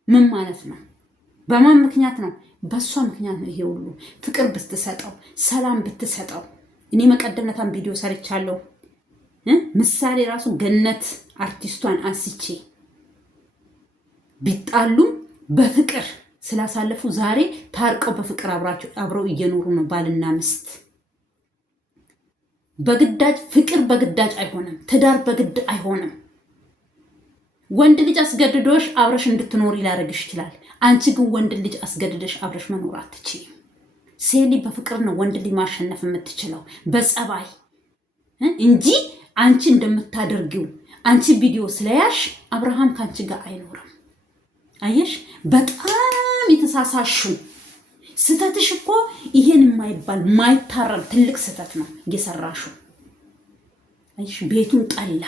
ምን ማለት ነው? በማን ምክንያት ነው? በሷ ምክንያት ነው። ይሄ ሁሉ ፍቅር ብትሰጠው፣ ሰላም ብትሰጠው። እኔ መቀደምነታን ቪዲዮ ሰርቻለሁ። ምሳሌ ራሱ ገነት አርቲስቷን አንስቼ ቢጣሉም በፍቅር ስላሳለፉ ዛሬ ታርቀው በፍቅር አብረው እየኖሩ ነው ባልና ሚስት። በግዳጅ ፍቅር በግዳጅ አይሆንም። ትዳር በግድ አይሆንም። ወንድ ልጅ አስገድዶሽ አብረሽ እንድትኖሪ ሊያደርግሽ ይችላል። አንቺ ግን ወንድ ልጅ አስገድደሽ አብረሽ መኖር አትችይም። ሴሊ በፍቅር ነው ወንድ ልጅ ማሸነፍ የምትችለው በጸባይ እንጂ አንቺ እንደምታደርጊው አንቺ ቪዲዮ ስለያሽ አብርሃም ካንቺ ጋር አይኖርም። አየሽ? በጣም የተሳሳሹ ስተትሽ እኮ ይሄን የማይባል ማይታረም ትልቅ ስተት ነው እየሰራሹ። አየሽ? ቤቱን ጠላ።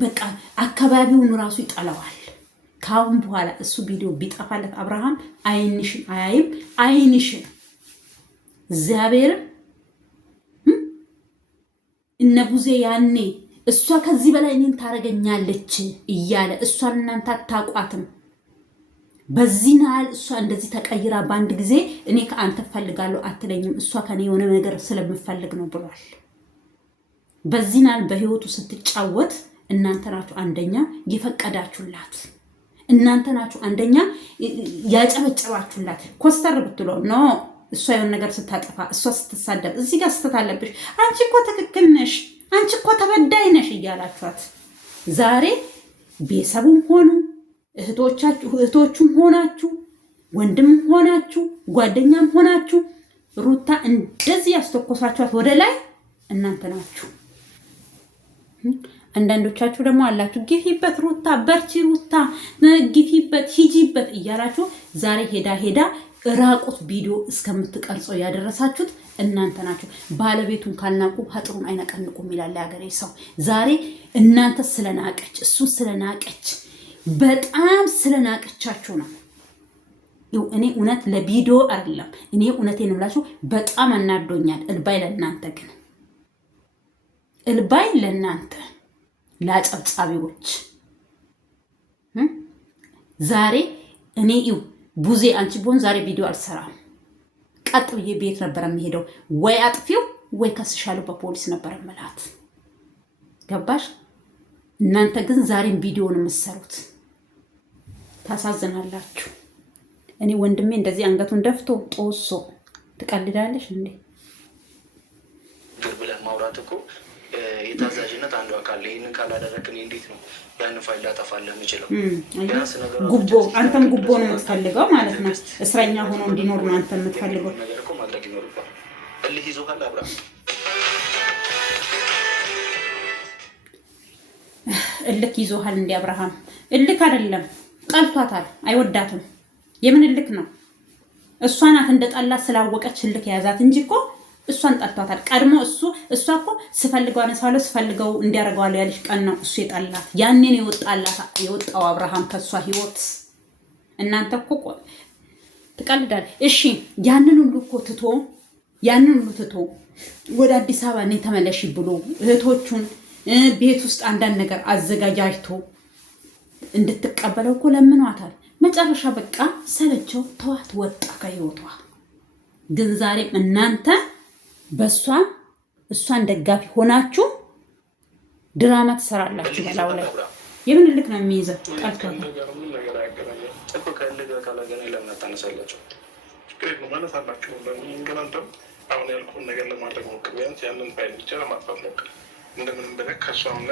በቃ አካባቢውን ራሱ ይጠላዋል። ካሁን በኋላ እሱ ቪዲዮ ቢጠፋለት አብርሃም አይንሽን አያይም። አይንሽን እግዚአብሔርን እነ ቡዜ ያኔ እሷ ከዚህ በላይ እኔን ታረገኛለች እያለ እሷን እናንተ አታቋትም። በዚህ ናል እሷ እንደዚህ ተቀይራ በአንድ ጊዜ እኔ ከአንተ ፈልጋለሁ አትለኝም። እሷ ከኔ የሆነ ነገር ስለምፈልግ ነው ብሏል። በዚህ ናል በህይወቱ ስትጫወት እናንተ ናችሁ አንደኛ የፈቀዳችሁላት፣ እናንተ ናችሁ አንደኛ ያጨበጨባችሁላት። ኮስተር ብትሎ ኖ እሷ የሆነ ነገር ስታጠፋ፣ እሷ ስትሳደብ እዚህ ጋር ስተት አለብሽ፣ አንቺ እኮ ትክክል ነሽ፣ አንቺ እኮ ተበዳይ ነሽ እያላችኋት ዛሬ ቤተሰቡም ሆኑ እህቶቹም ሆናችሁ ወንድምም ሆናችሁ ጓደኛም ሆናችሁ ሩታ እንደዚህ ያስተኮሳችኋት ወደ ላይ እናንተ ናችሁ። አንዳንዶቻችሁ ደግሞ አላችሁ ግፊበት ሩታ፣ በርቺ ሩታ፣ ግፊበት፣ ሂጂበት እያላችሁ ዛሬ ሄዳ ራቁት ቪዲዮ እስከምትቀርጸው ያደረሳችሁት እናንተ ናችሁ። ባለቤቱን ካልናቁ ሀጥሩን አይነቀንቁም ይላል የሀገሬ ሰው። ዛሬ እናንተ ስለናቀች እሱ ስለናቀች በጣም ስለናቀቻችሁ ነው። እኔ እውነት ለቪዲዮ አይደለም፣ እኔ እውነቴን እምላችሁ በጣም አናዶኛል። እልባይ ለእናንተ ግን እልባይ ለእናንተ ለአጨብጫቢዎች ዛሬ እኔ ቡዜ አንቺ ቦን ዛሬ ቪዲዮ አልሰራም። ቀጥ ብዬ ቤት ነበር የሚሄደው። ወይ አጥፊው ወይ ከስሻሉ በፖሊስ ነበር መላት። ገባሽ? እናንተ ግን ዛሬም ቪዲዮውን የምትሰሩት ታሳዝናላችሁ። እኔ ወንድሜ እንደዚህ አንገቱን ደፍቶ ጦሶ ትቀልዳለሽ እንዴ? ብለህ ማውራት እኮ የታዛዥነት አንዱ አካል። ይህንን ካላደረግን እንዴት ነው ያንን ፋይል ላጠፋለህ የምችለው? ጉቦ፣ አንተም ጉቦ ነው የምትፈልገው ማለት ነው። እስረኛ ሆኖ እንዲኖር ነው አንተ የምትፈልገው ነገር እኮ ማድረግ ይኖርባል። እልህ ይዞሃል አብርሃም። እልክ ይዞሃል እንዴ አብርሃም? እልክ አይደለም ጠልቷታል፣ አይወዳትም። የምን እልክ ነው? እሷ ናት እንደ ጠላት ስላወቀች እልክ የያዛት እንጂ እኮ እሷን ጠልቷታል። ቀድሞ እሷ እኮ ስፈልገው አነሳለሁ ስፈልገው እንዲያደርገዋለሁ ያለች ቀን ነው እሱ የጠላት። ያንን የወጣው አብርሃም ከሷ ህይወት። እናንተ እኮ ትቀልዳል። እሺ ያንን ሁሉ ትቶ ወደ አዲስ አበባ እኔ ተመለሽ ብሎ እህቶቹን ቤት ውስጥ አንዳንድ ነገር አዘጋጃጅቶ እንድትቀበለው እኮ ለምኗታል። መጨረሻ በቃ ሰለቸው፣ ተዋት፣ ወጣ ከህይወቷ። ግን ዛሬም እናንተ እሷን ደጋፊ ሆናችሁ ድራማ ትሰራላችሁ። በላው ላይ የምን ልክ ነው የሚይዘው? ጠልቷል። አሁን ያልኩህን ነገር ለማድረግ ሞክር። ቢያንስ ያንን ፋይል ብቻ ለማጥፋት ሞክር። እንደምንም ብለህ ከእሱም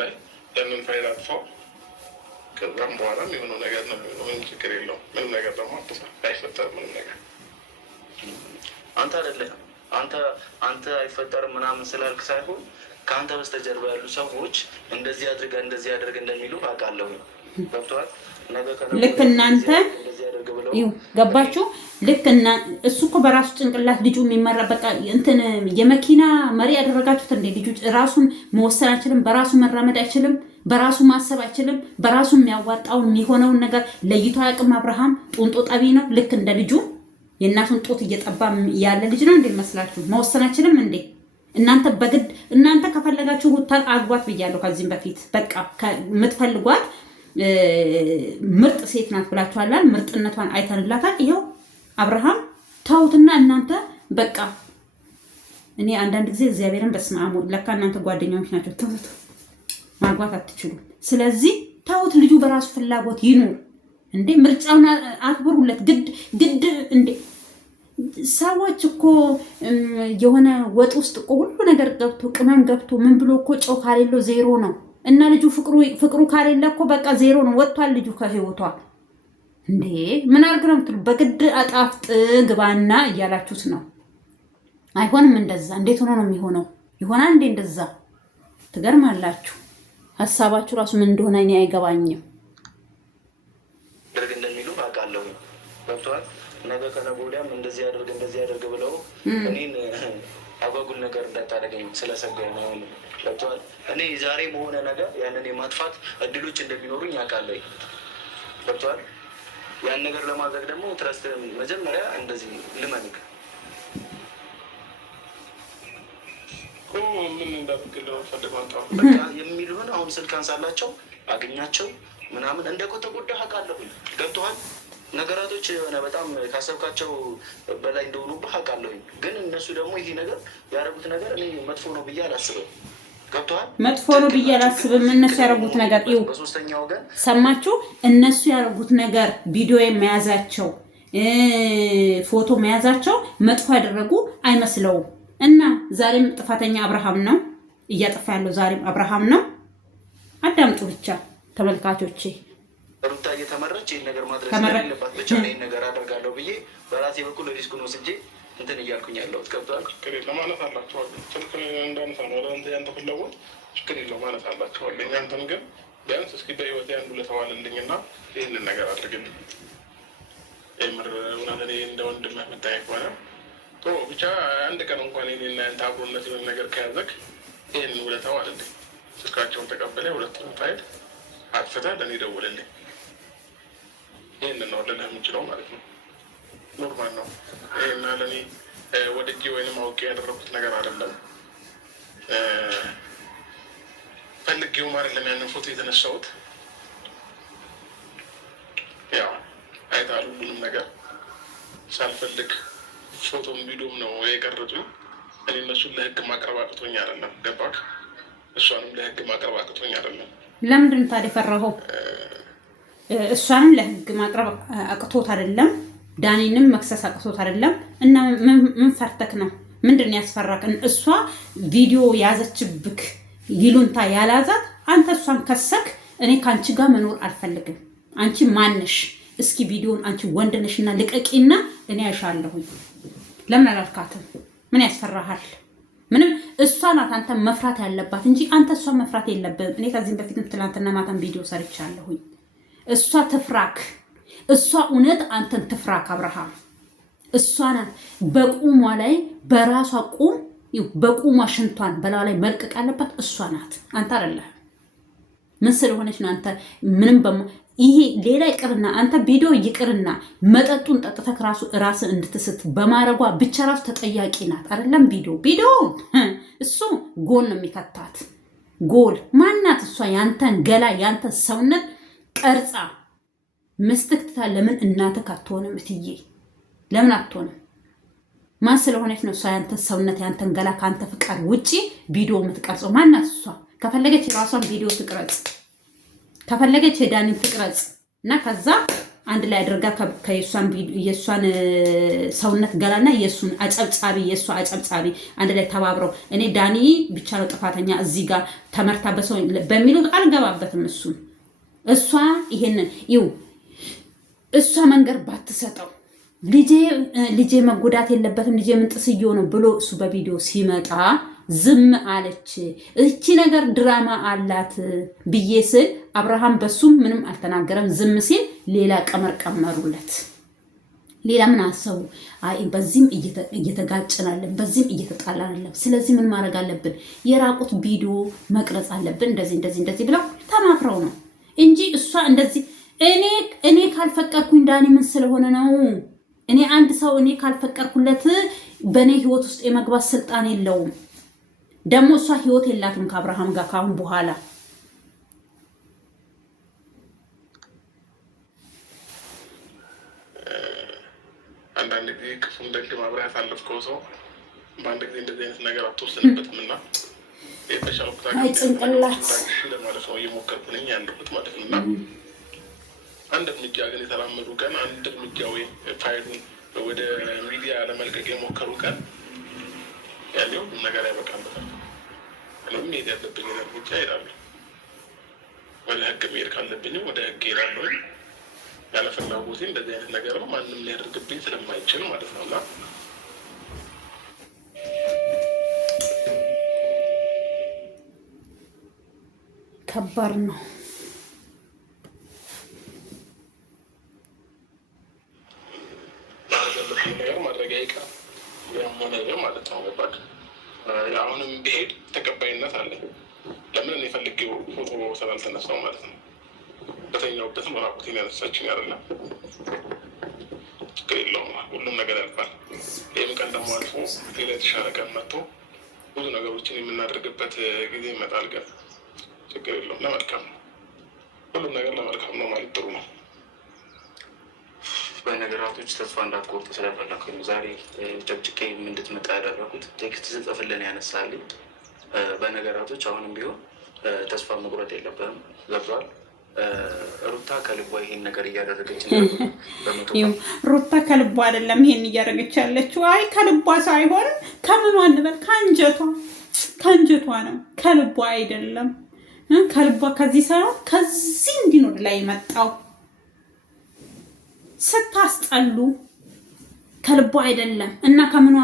ላይ ያንን ፋይል አጥፋው። ከዛም በኋላ የሆነው ነገር ነው የሚሆነው። ምንም ችግር የለውም። ምንም ነገር ደግሞ አይፈጠርም። ምንም ነገር አንተ አይደለህም አንተ አይፈጠርም ምናምን ስላልክ ሳይሆን ከአንተ በስተጀርባ ያሉ ሰዎች እንደዚህ አድርግ እንደሚሉ አውቃለሁ። ገብቶሃል? ልክ እናንተ ገባችሁ? ልክ እሱ እኮ በራሱ ጭንቅላት ልጁ የሚመራ በቃ እንትን የመኪና መሪ ያደረጋችሁት እንዴ? ልጁ ራሱን መወሰን አይችልም፣ በራሱ መራመድ አይችልም፣ በራሱ ማሰብ አይችልም፣ በራሱ የሚያዋጣውን የሚሆነውን ነገር ለይቶ አያውቅም። አብርሃም ጡንጦ ጠቢ ነው። ልክ እንደ ልጁ የእናቱን ጡት እየጠባ ያለ ልጅ ነው እንዴ መስላችሁ? መወሰን አይችልም እንዴ? እናንተ ከፈለጋችሁ ሩታን አግቧት ብያለሁ ከዚህም በፊት። በቃ የምትፈልጓት ምርጥ ሴት ናት ብላችኋላል። ምርጥነቷን አይተንላታል። ይኸው አብርሃም ተውትና እናንተ በቃ እኔ አንዳንድ ጊዜ እግዚአብሔርን በስመ አብ ለካ እናንተ ጓደኛዎች ናቸው። ተውት፣ ማግባት አትችሉም። ስለዚህ ተውት፣ ልጁ በራሱ ፍላጎት ይኑር እንዴ። ምርጫውን አክብሩለት። ግድ እንዴ ሰዎች እኮ የሆነ ወጥ ውስጥ እኮ ሁሉ ነገር ገብቶ ቅመም ገብቶ ምን ብሎ እኮ ጨው ካሌለው ዜሮ ነው። እና ልጁ ፍቅሩ ካሌለ እኮ በቃ ዜሮ ነው። ወጥቷል ልጁ ከህይወቷ። እንዴ ምን አድርግ ነው የምትሉ? በግድ አጣፍጥ ግባና እያላችሁት ነው። አይሆንም እንደዛ። እንዴት ሆኖ ነው የሚሆነው? ይሆናል እንዴ እንደዛ? ትገርማላችሁ። ሀሳባችሁ ራሱ ምን እንደሆነ እኔ አይገባኝም። ድርግ እንደሚሉ አውቃለሁ። ገብቶሃል? ነገ ከነገ ወዲያም እንደዚህ አድርግ ብለው እኔን አጓጉል ነገር እንዳታደርገኝ ስለሰጋኝ ነው። ገብቶሃል? እኔ ዛሬ መሆነ ነገር ያንን የማጥፋት እድሎች እንደሚኖሩኝ አውቃለሁ። ገብቶሃል? ያን ነገር ለማድረግ ደግሞ ትረስት መጀመሪያ እንደዚህ ልመንክ ምን እንዳደርግልህ የሚልሆን አሁን ስልክ አንሳላቸው አገኛቸው ምናምን እንደተጎዳ አውቃለሁ። ገብቶሃል? ነገራቶች የሆነ በጣም ካሰብካቸው በላይ እንደሆኑብህ አውቃለሁ። ግን እነሱ ደግሞ ይሄ ነገር ያደረጉት ነገር እኔ መጥፎ ነው ብዬ አላስብም። ገብቶሃል? መጥፎ ነው ብዬ አላስብም። እነሱ ያደረጉት ነገር ይኸው በሶስተኛ ወገን ሰማችሁ። እነሱ ያደረጉት ነገር ቪዲዮ መያዛቸው፣ ፎቶ መያዛቸው መጥፎ ያደረጉ አይመስለውም። እና ዛሬም ጥፋተኛ አብርሃም ነው፣ እያጠፋ ያለው ዛሬም አብርሃም ነው። አዳምጡ ብቻ ተመልካቾቼ። ሩታ እየተመረች ይህን ነገር ማድረግ ስለሌለባት ብቻ ይህን ነገር አደርጋለሁ ብዬ በራሴ በኩል ሪስኩን ወስጄ እንትን እያልኩኝ ያለሁት። ገብቶሃል? ችግር የለም ማለት አላቸዋለሁ። ስልክ እንዳነሳ ነው ወደ ያንተ ፍላጎት ችግር የለው ማለት አላቸዋለሁ። ያንተን ግን ቢያንስ እስኪ በህይወቴ አንዱ ለተዋልልኝ እና ይህንን ነገር አድርግልኝ። የምር እውነት እኔ እንደ ወንድም የምታይ ከሆነ ብቻ አንድ ቀን እንኳን እኔና ያንተ አብሮነት የሆነ ነገር ከያዘክ ይህንን ውለታው አለልኝ። ስልካቸውን ተቀበለ፣ ሁለቱም ፋይል አጥፍተህ ለእኔ ደውልልኝ። ይህንን ነው ልልህ የምችለው ማለት ነው። ኖርማል ነው። ይህና ለእኔ ወድጄ ወይንም አውቄ ያደረኩት ነገር አይደለም። ፈልጌውም አይደለም ያንን ፎቶ የተነሳሁት። ያው አይተሃል፣ ሁሉንም ነገር ሳልፈልግ ፎቶም ቪዲዮም ነው የቀረጹኝ። እኔ እነሱን ለህግ ማቅረብ አቅቶኝ አይደለም። ገባክ? እሷንም ለህግ ማቅረብ አቅቶኝ አይደለም። ለምንድን ታዲያ ፈራኸው? እሷንም ለህግ ማቅረብ አቅቶት አይደለም፣ ዳኒንም መክሰስ አቅቶት አይደለም። እና ምን ፈርተክ ነው? ምንድን ያስፈራክ? እሷ ቪዲዮ ያዘችብክ ይሉንታ ያላዛት አንተ እሷን ከሰክ። እኔ ከአንቺ ጋር መኖር አልፈልግም። አንቺ ማንሽ? እስኪ ቪዲዮን አንቺ ወንድነሽና ልቀቂና እኔ አይሻለሁኝ። ለምን አላልካትም? ምን ያስፈራሃል? ምንም እሷ ናት አንተ መፍራት ያለባት እንጂ አንተ እሷ መፍራት የለብህም። እኔ ከዚህም በፊት ትናንትና ማታን ቪዲዮ ሰርቻለሁኝ። እሷ ትፍራክ፣ እሷ እውነት አንተን ትፍራክ አብርሃም። እሷ ናት በቁሟ ላይ በራሷ ቁም በቁሟ ሽንቷን በላ ላይ መልቀቅ ያለባት እሷ ናት፣ አንተ አይደለህ። ምን ስለሆነች ነው አንተ ምንም ይሄ ሌላ ይቅርና አንተ ቪዲዮ ይቅርና መጠጡን ጠጥተህ ራስን እንድትስት በማረጓ ብቻ ራሱ ተጠያቂ ናት። አይደለም ቪዲዮ እሱ ጎል ነው የሚከታት ጎል። ማናት እሷ ያንተን ገላ ያንተን ሰውነት ቀርጻ ምስትክታ? ለምን እናትህ አትሆንም? እትዬ ለምን አትሆንም? ማን ስለሆነች ነው እሷ ያንተን ሰውነት ያንተን ገላ ከአንተ ፍቃድ ውጪ ቪዲዮ የምትቀርጸው? ማናት እሷ? ከፈለገች የራሷን ቪዲዮ ትቅረጽ፣ ከፈለገች የዳኒን ትቅረጽ እና ከዛ አንድ ላይ አድርጋ የእሷን ሰውነት ገላና የእሱን አጨብጫቢ የእሷ አጨብጫቢ አንድ ላይ ተባብረው እኔ ዳኒ ብቻ ነው ጥፋተኛ እዚህ ጋር ተመርታ በሰው በሚሉት አልገባበትም። እሷ ይሄንን ይው እሷ መንገድ ባትሰጠው ልጄ መጎዳት የለበትም ልጄ ምን ጥስዮ ነው ብሎ እሱ በቪዲዮ ሲመጣ ዝም አለች። እቺ ነገር ድራማ አላት ብዬ ስል አብርሃም በሱም ምንም አልተናገረም። ዝም ሲል ሌላ ቀመር ቀመሩለት። ሌላ ምን አሰቡ? አይ በዚህም እየተጋጨናለን፣ በዚህም እየተጣላናለን። ስለዚህ ምን ማድረግ አለብን? የራቁት ቪዲዮ መቅረጽ አለብን። እንደዚህ ብለው ተማክረው ነው እንጂ እሷ እንደዚህ እኔ ካልፈቀድኩኝ ዳኒ ምን ስለሆነ ነው? እኔ አንድ ሰው እኔ ካልፈቀድኩለት በእኔ ህይወት ውስጥ የመግባት ስልጣን የለውም። ደግሞ እሷ ህይወት የላትም ከአብርሃም ጋር ካሁን በኋላ። አንዳንድ ጊዜ ክፉም ደግ ማብሪያ ያሳለፍከው ሰው በአንድ ጊዜ እንደዚህ አይነት ነገር አትወስንበትም እና የተሻልኩት ጭንቅላት ለማለት ነው እየሞከርኩ ነኝ ያለሁት ማለት ነው። እና አንድ እርምጃ ግን የተራመዱ ቀን አንድ እርምጃ ወይ ፋይሉን ወደ ሚዲያ ለመልቀቅ የሞከሩ ቀን ያለው ሁሉም ነገር ያበቃበታል። እኔም መሄድ ያለብኝ እርምጃ እሄዳለሁ። ወደ ህግ መሄድ ካለብኝም ወደ ህግ እሄዳለሁ። ያለ ፍላጎቴ እንደዚህ አይነት ነገር ነው ማንም ሊያደርግብኝ ስለማይችል ማለት ነው። እና ከባድ ነው። ነገር ማድረጊያ ይቀር ነገር ማለት ነው። ገባክ? አሁንም ብሄድ ተቀባይነት አለኝ። ለምን እኔ ፈልጌው ፎቶ ስላልተነሳው ማለት ነው። በተኛውበት መራቁቴን ያነሳችኝ አይደለም። ችግር የለውም፣ ሁሉም ነገር ያልፋል። ይህም ቀን ደግሞ አልፎ ሌላ የተሻለ ቀን መጥቶ ብዙ ነገሮችን የምናደርግበት ጊዜ ይመጣል። ግን ችግር የለውም፣ ለመልካም ነው። ሁሉም ነገር ለመልካም ነው ማለት ጥሩ ነው። በነገራቶች ተስፋ እንዳትቆርጥ ስለፈለኩኝ ዛሬ ጨቅጭቄ እንድትመጣ ያደረኩት ቴክስት ስጽፍልን ያነሳልኝ። በነገራቶች አሁንም ቢሆን ተስፋ መቁረጥ የለብንም። ገብቷል። ሩታ ከልቧ ይሄን ነገር እያደረገች ሩታ ከልቧ አይደለም ይሄን እያደረገች ያለችው። አይ ከልቧ ሳይሆን ከምኗ እንበል ከአንጀቷ ነው። ከልቧ አይደለም። ከልቧ ከዚህ ሳይሆን ከዚህ እንዲኖር ላይ መጣው ስታስጠሉ ከልቧ አይደለም። እና ከምኗ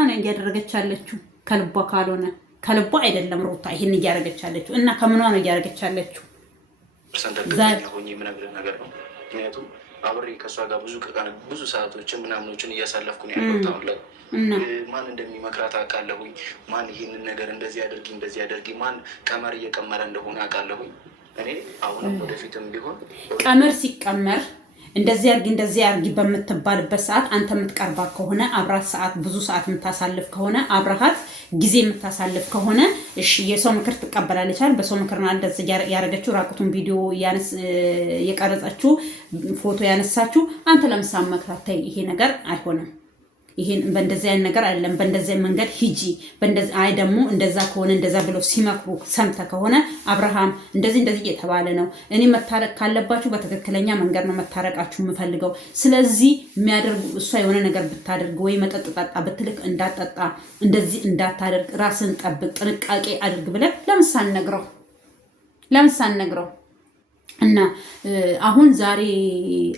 ነው እያደረገች ያለችው? ከልቧ ካልሆነ ከልቧ አይደለም ሩታ ይሄን እያደረገች ያለችው። እና ከምኗ ነው እያደረገች ያለችው? ሆኜ የምነግርህ ነገር ነው። ምክንያቱም አብሬ ከእሷ ጋር ብዙ ሰዓቶችን ምናምኖችን እያሳለፍኩ ነው ያለሁት። አሁን ላይ ማን እንደሚመክራት አውቃለሁኝ። ማን ይህንን ነገር እንደዚህ አድርጊ ማን ቀመር እየቀመረ እንደሆነ አውቃለሁኝ። እኔ አሁንም ወደፊትም ቢሆን ቀመር ሲቀመር እንደዚህ አርጊ በምትባልበት ሰዓት አንተ የምትቀርባት ከሆነ አብራት ብዙ ሰዓት የምታሳልፍ ከሆነ አብረሃት ጊዜ የምታሳልፍ ከሆነ እሺ፣ የሰው ምክር ትቀበላለች አይደል? በሰው ምክር ነው እንደዚህ ያረገችው። ራቁቱን ቪዲዮ የቀረጸችው ፎቶ ያነሳችው አንተ ለምሳሌ መክራት ይሄ ነገር አይሆንም። ይሄን በእንደዚህ አይነት ነገር አይደለም። በእንደዚህ መንገድ ሂጂ አይ ደግሞ እንደዛ ከሆነ እንደዛ ብለው ሲመክሩ ሰምተ ከሆነ አብርሃም እንደዚህ እየተባለ ነው። እኔ መታረቅ ካለባችሁ በትክክለኛ መንገድ ነው መታረቃችሁ የምፈልገው። ስለዚህ የሚያደርጉ እሷ የሆነ ነገር ብታደርግ ወይ መጠጥ ጠጣ ብትልክ እንዳጠጣ እንደዚህ እንዳታደርግ ራስን ጠብቅ፣ ጥንቃቄ አድርግ ብለን ለምሳሌ ነግረው እና አሁን ዛሬ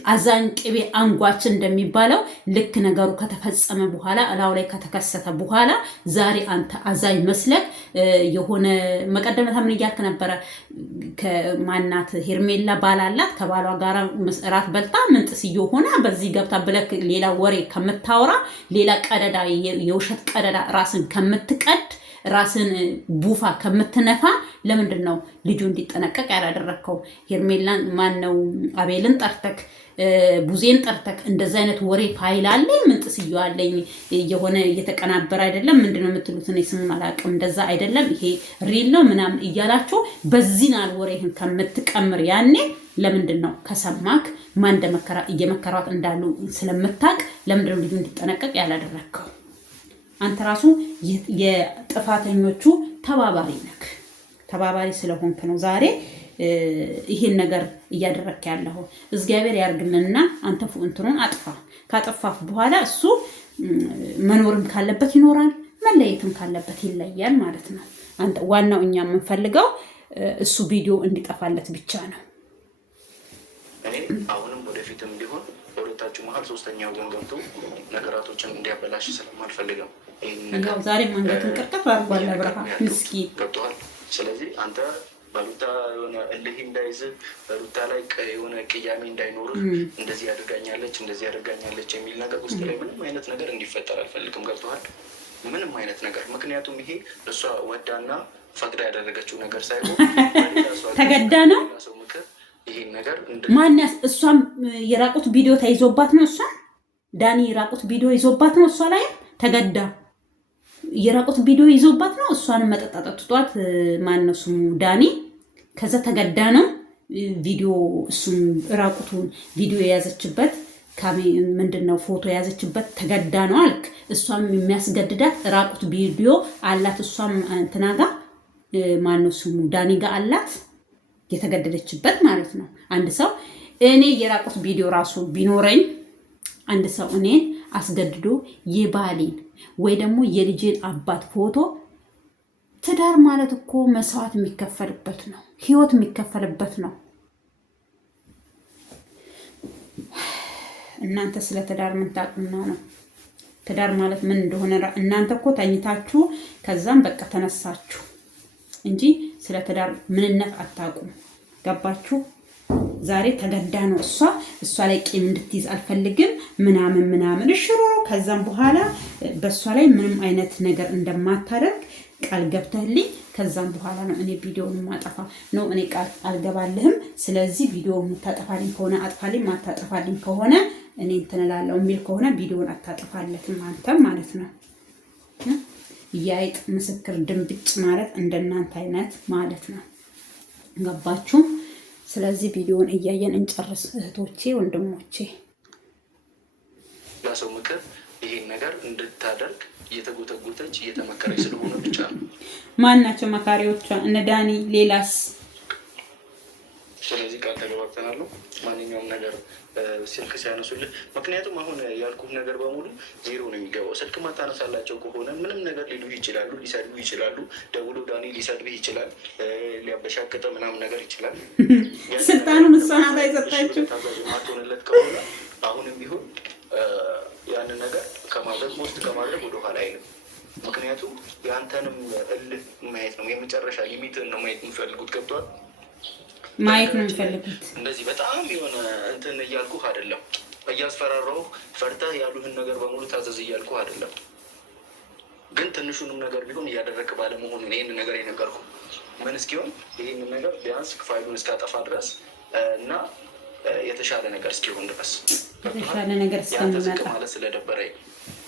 አዛኝ ቅቤ አንጓች እንደሚባለው ልክ ነገሩ ከተፈጸመ በኋላ እላው ላይ ከተከሰተ በኋላ ዛሬ አንተ አዛኝ መስለክ የሆነ መቀደመታ ምን እያልክ ነበረ? ከማናት ሄርሜላ ባላላት ከባሏ ጋር እራት በልታ ምንጥስዮ ሆና በዚህ ገብታ ብለክ ሌላ ወሬ ከምታወራ ሌላ ቀደዳ የውሸት ቀደዳ ራስን ከምትቀድ ራስን ቡፋ ከምትነፋ ለምንድን ነው ልጁ እንዲጠነቀቅ ያላደረከው? ሄርሜላን ማነው አቤልን ጠርተክ ቡዜን ጠርተክ እንደዛ አይነት ወሬ ፋይል አለ ምንጥስዩ አለኝ የሆነ እየተቀናበረ አይደለም ምንድነው የምትሉት? እኔ ስም አላውቅም። እንደዛ አይደለም ይሄ ሪል ነው ምናምን እያላችሁ በዚህናል ወሬህን ከምትቀምር ያኔ ለምንድን ነው ከሰማክ ማን እንደመከራ እየመከራት እንዳሉ ስለምታቅ ለምንድን ነው ልጁ እንዲጠነቀቅ ያላደረከው? አንተ ራሱ የጥፋተኞቹ ተባባሪ ነክ። ተባባሪ ስለሆንክ ነው ዛሬ ይሄን ነገር እያደረክ ያለው። እግዚአብሔር ያርግልንና አንተ እንትኑን አጥፋ። ካጠፋፍ በኋላ እሱ መኖርም ካለበት ይኖራል፣ መለየትም ካለበት ይለያል ማለት ነው። አንተ ዋናው እኛ የምንፈልገው እሱ ቪዲዮ እንዲጠፋለት ብቻ ነው። እኔ አሁንም ወደፊትም ቢሆን በሁለታችሁ መሀል ሶስተኛ ወገን ገብቶ ነገራቶችን እንዲያበላሽ ስለማልፈልግም ዛሬ መንገትን ቅርቅፍ አርጓል አብርሃም ምስኪን ገብተዋል። ስለዚህ አንተ በሩታ የሆነ እልህ እንዳይዝ በሩታ ላይ የሆነ ቅያሜ እንዳይኖርህ እንደዚህ ያደርጋኛለች የሚል ነገር ውስጥ ላይ ምንም አይነት ነገር እንዲፈጠር አልፈልግም። ገብተዋል? ምንም አይነት ነገር ምክንያቱም ይሄ እሷ ወዳና ፈቅዳ ያደረገችው ነገር ሳይሆን ተገዳ ነው። ሰው ምክር ይሄን ነገር ማንያስ እሷም የራቁት ቪዲዮ ተይዞባት ነው። እሷ ዳኒ የራቁት ቪዲዮ ይዞባት ነው። እሷ ላይ ተገዳ የራቁት ቪዲዮ ይዞባት ነው። እሷን መጠጣጣጥቷት ማን ነው ስሙ ዳኒ። ከዛ ተገዳ ነው ቪዲዮ እሱም ራቁቱን ቪዲዮ የያዘችበት ምንድነው ፎቶ የያዘችበት ተገዳ ነው አልክ። እሷም የሚያስገድዳት ራቁት ቪዲዮ አላት። እሷም እንትናጋ ማን ነው ስሙ ዳኒ ጋር አላት የተገደደችበት ማለት ነው። አንድ ሰው እኔ የራቁት ቪዲዮ ራሱ ቢኖረኝ አንድ ሰው እኔን አስገድዶ የባሌን ወይ ደግሞ የልጄን አባት ፎቶ ትዳር ማለት እኮ መስዋዕት የሚከፈልበት ነው፣ ህይወት የሚከፈልበት ነው። እናንተ ስለ ትዳር ምን ታውቁና ነው? ትዳር ማለት ምን እንደሆነ እናንተ እኮ ተኝታችሁ ከዛም በቃ ተነሳችሁ እንጂ ስለ ትዳር ምንነት አታውቁም። ገባችሁ? ዛሬ ተገዳ ነው እሷ ላይ ቂም እንድትይዝ አልፈልግም ምናምን እሽሮ። ከዛም በኋላ በእሷ ላይ ምንም አይነት ነገር እንደማታደርግ ቃል ገብተህልኝ ከዛም በኋላ ነው እኔ ቪዲዮውን ማጠፋ ነው። እኔ ቃል አልገባልህም። ስለዚህ ቪዲዮውን የምታጠፋልኝ ከሆነ አጥፋልኝ፣ ማታጠፋልኝ ከሆነ እኔ እንትን እላለሁ የሚል ከሆነ ቪዲዮውን አታጠፋለትም አንተም ማለት ነው። የአይጥ ምስክር ድንብጭ ማለት እንደናንተ አይነት ማለት ነው። ገባችሁ? ስለዚህ ቪዲዮውን እያየን እንጨርስ እህቶቼ ወንድሞቼ። ለሰው ምክር ይሄን ነገር እንድታደርግ እየተጎተጎተች እየተመከረች ስለሆነ ብቻ ነው። ማን ናቸው መካሪዎቿ? እነ ዳኒ ሌላስ? ስለዚህ ቃል ተገባብተናል። ማንኛውም ነገር ስልክ ሲያነሱልህ፣ ምክንያቱም አሁን ያልኩህ ነገር በሙሉ ዜሮ ነው የሚገባው። ስልክ ማታነሳላቸው ከሆነ ምንም ነገር ሊሉህ ይችላሉ፣ ሊሰድቡ ይችላሉ። ደውሎ ዳኒ ሊሰድብህ ይችላል፣ ሊያበሻቅጥ ምናምን ነገር ይችላል። ስልጣኑን እሷ ናት የሰጣችው። ማትሆንለት ከሆነ አሁንም ቢሆን ያንን ነገር ከማድረግ ውስጥ ከማድረግ ወደኋላ አይልም። ምክንያቱም የአንተንም እልህ ማየት ነው፣ የመጨረሻ ሊሚትን ነው ማየት የሚፈልጉት። ገብቷል? ማየት ነው የሚፈልጉት። እንደዚህ በጣም የሆነ እንትን እያልኩህ አይደለም፣ እያስፈራራሁ ፈርተህ ያሉህን ነገር በሙሉ ታዘዝ እያልኩህ አይደለም። ግን ትንሹንም ነገር ቢሆን እያደረግህ ባለመሆኑ ይህን ነገር የነገርኩህ ምን እስኪሆን ይህንን ነገር ቢያንስ ፋይሉን እስካጠፋ ድረስ እና የተሻለ ነገር እስኪሆን ድረስ የተሻለ ነገር እስከሚመጣ ማለት ስለደበረኝ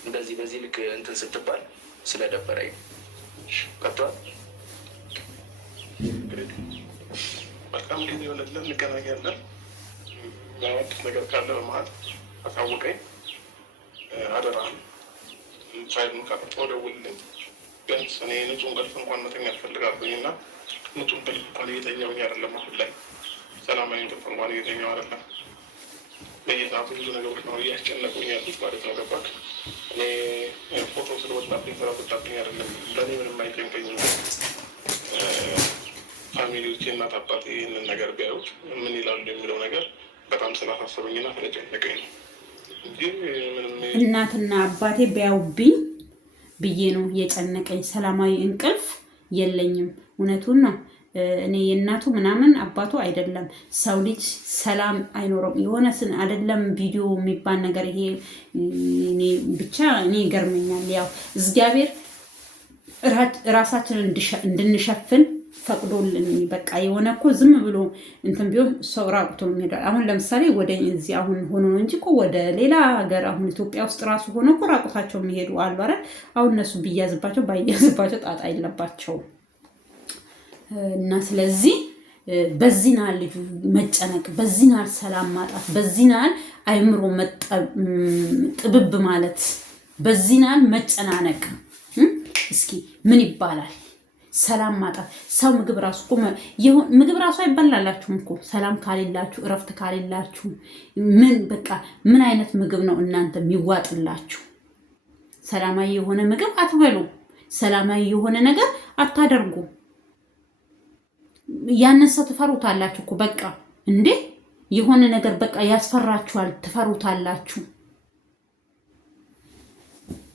እንደዚህ በዚህ ልክ እንትን ስትባል ስለደበረኝ ቀጥቷል። መልካም ጊዜ የሆነልን እንገናኛለን። ያወጡት ነገር ካለ በመሀል አሳውቀኝ አደራህን። ፋይሉን ካጠፋው ደውልልኝ። ቢያንስ እኔ ንጹህ እንቅልፍ እንኳን መተኛት እፈልጋለሁኝ እና ንጹህ እንቅልፍ እንኳን እየተኛሁኝ አይደለም። አሁን ላይ ሰላማዊ እንቅልፍ እንኳን እየተኛሁ አይደለም። በየሰዓቱ ብዙ ነገሮች ነው እያስጨነቁኝ ያሉት ማለት ነው። ገባክ? እኔ ፎቶ ስለወጣብኝ ስለወጣብኝ አይደለም። ለእኔ ምንም አይጨንቀኝም። ፋሚሊዎች እናት አባት ይህንን ነገር ቢያዩት ምን ይላሉ የሚለው ነገር በጣም ስላሳሰበኝና ስለጨነቀኝ ነው እንጂ ምንም እናትና አባቴ ቢያዩብኝ ብዬ ነው የጨነቀኝ። ሰላማዊ እንቅልፍ የለኝም። እውነቱን ነው። እኔ የእናቱ ምናምን አባቱ አይደለም። ሰው ልጅ ሰላም አይኖረውም። የሆነ አይደለም ቪዲዮ የሚባል ነገር ይሄ ብቻ እኔ ይገርመኛል። ያው እግዚአብሔር ራሳችንን እንድንሸፍን ፈቅዶልን በቃ የሆነ እኮ ዝም ብሎ እንትን ቢሆን ሰው ራቁቶ ነው የሚሄደው። አሁን ለምሳሌ ወደ እዚህ አሁን ሆኖ ነው እንጂ እኮ ወደ ሌላ ሀገር አሁን ኢትዮጵያ ውስጥ ራሱ ሆኖ እኮ ራቁታቸው የሚሄዱ አሉ አይደል? አሁን እነሱ ቢያዝባቸው ባይያዝባቸው ጣጣ የለባቸውም። እና ስለዚህ በዚህ ናል ልጁ መጨነቅ፣ በዚህ ናል ሰላም ማጣት፣ በዚህ ናል አይምሮ ጥብብ ማለት፣ በዚህ ናል መጨናነቅ። እስኪ ምን ይባላል? ሰላም ማጣት። ሰው ምግብ ራሱ አይበላላችሁም እኮ ሰላም ካሌላችሁ፣ እረፍት ካሌላችሁ። ምን አይነት ምግብ ነው እናንተ የሚዋጥላችሁ? ሰላማዊ የሆነ ምግብ አትበሉ። ሰላማዊ የሆነ ነገር አታደርጉ። ያንን ሰው ትፈሩታላችሁ እኮ በቃ እንዴ የሆነ ነገር በቃ ያስፈራችኋል፣ ትፈሩታላችሁ።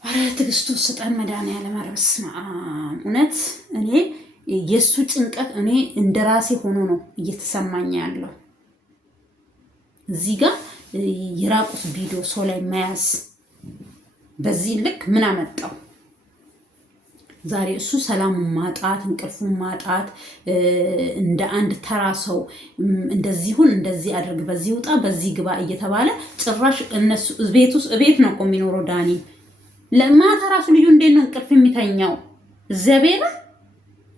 አረ ትዕግስቱ ስጠን መድኃኒዓለም። ኧረ በስመ አብ። እውነት እኔ የእሱ ጭንቀት እኔ እንደራሴ ሆኖ ነው እየተሰማኝ ያለው። እዚህ ጋር የራቁት ቪዲዮ ሰው ላይ መያዝ በዚህ ልክ ምን አመጣው? ዛሬ እሱ ሰላሙን ማጣት፣ እንቅልፉን ማጣት እንደ አንድ ተራ ሰው እንደዚሁን እንደዚህ አድርግ፣ በዚህ ውጣ፣ በዚህ ግባ እየተባለ ጭራሽ እነሱ ቤት ነው እኮ የሚኖረው ዳኒ። ለማታ ራሱ ልጁ እንዴት ነው እንቅልፍ የሚተኛው? እግዚአብሔር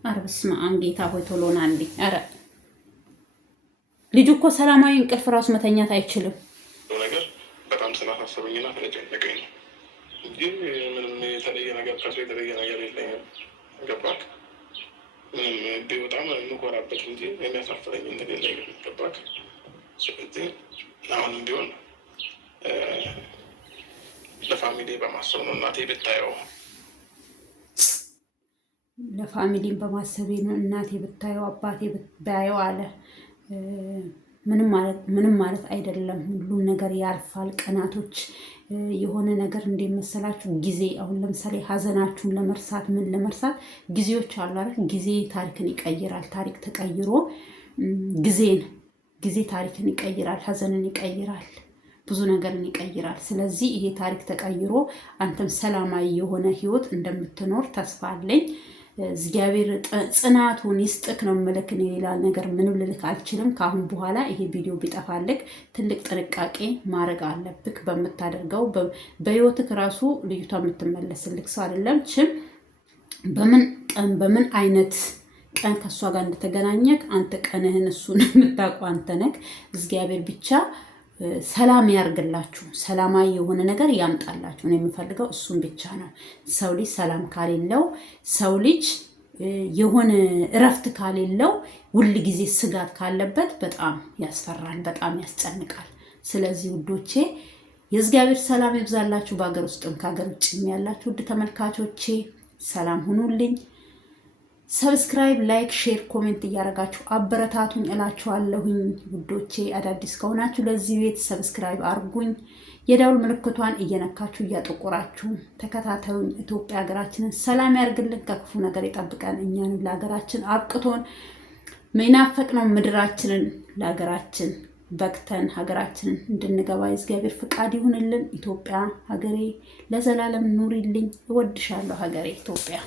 ኧረ በስመ አብ ጌታ ሆይ ቶሎና እንዴ! ኧረ ልጁ እኮ ሰላማዊ እንቅልፍ ራሱ መተኛት አይችልም። ነገር በጣም ስላሳሰበኝና ስለጨነቀኝ ነው እንጂ ምንም የተለየ ነገር ከሱ የተለየ ነገር የለኝም። ገባክ? ምንም ቢወጣም የምኮራበት እንጂ የሚያሳፍረኝ ነገር የለኝም። ገባክ? ስለዚህ አሁንም ቢሆን ለፋሚሊ በማሰብ ነው። እናቴ ብታየው ለፋሚሊን በማሰቤ ነው። እናቴ ብታየው አባቴ ባየው አለ። ምንም ማለት አይደለም። ሁሉም ነገር ያልፋል። ቀናቶች የሆነ ነገር እንደመሰላችሁ ጊዜ አሁን ለምሳሌ ሀዘናችሁን ለመርሳት ለመርሳት ጊዜዎች አሉ አይደል? ጊዜ ታሪክን ይቀይራል። ታሪክ ተቀይሮ ጊዜ ታሪክን ይቀይራል። ሀዘንን ይቀይራል። ብዙ ነገርን ይቀይራል። ስለዚህ ይሄ ታሪክ ተቀይሮ አንተም ሰላማዊ የሆነ ህይወት እንደምትኖር ተስፋ አለኝ። እግዚአብሔር ጽናቱን ይስጥክ ነው የምልክ። ሌላ ነገር ምንም ልልክ አልችልም። ከአሁን በኋላ ይሄ ቪዲዮ ቢጠፋልክ ትልቅ ጥንቃቄ ማድረግ አለብክ በምታደርገው። በህይወትክ ራሱ ልጅቷ የምትመለስልክ ሰው አይደለም። በምን አይነት ቀን ከእሷ ጋር እንደተገናኘክ አንተ ቀንህን እሱን የምታውቀው አንተ ነክ። እግዚአብሔር ብቻ ሰላም ያርግላችሁ፣ ሰላማዊ የሆነ ነገር ያምጣላችሁ። ነው የሚፈልገው እሱን ብቻ ነው። ሰው ልጅ ሰላም ካሌለው፣ ሰው ልጅ የሆነ እረፍት ካሌለው፣ ሁል ጊዜ ስጋት ካለበት በጣም ያስፈራል፣ በጣም ያስጨንቃል። ስለዚህ ውዶቼ የእግዚአብሔር ሰላም ይብዛላችሁ። በሀገር ውስጥም ከሀገር ውጭም ያላችሁ ውድ ተመልካቾቼ ሰላም ሁኑልኝ። ሰብስክራይብ፣ ላይክ፣ ሼር፣ ኮሜንት እያደረጋችሁ አበረታቱኝ እላችኋለሁኝ ውዶቼ። አዳዲስ ከሆናችሁ ለዚህ ቤት ሰብስክራይብ አርጉኝ። የደውል ምልክቷን እየነካችሁ እያጠቆራችሁ ተከታተሉኝ። ኢትዮጵያ ሀገራችንን ሰላም ያርግልን፣ ከክፉ ነገር ይጠብቀን። እኛንም ለሀገራችን አብቅቶን የናፈቅነው ምድራችንን ለሀገራችን በቅተን ሀገራችንን እንድንገባ የእግዚአብሔር ፍቃድ ይሁንልን። ኢትዮጵያ ሀገሬ ለዘላለም ኑሪልኝ። እወድሻለሁ ሀገሬ ኢትዮጵያ።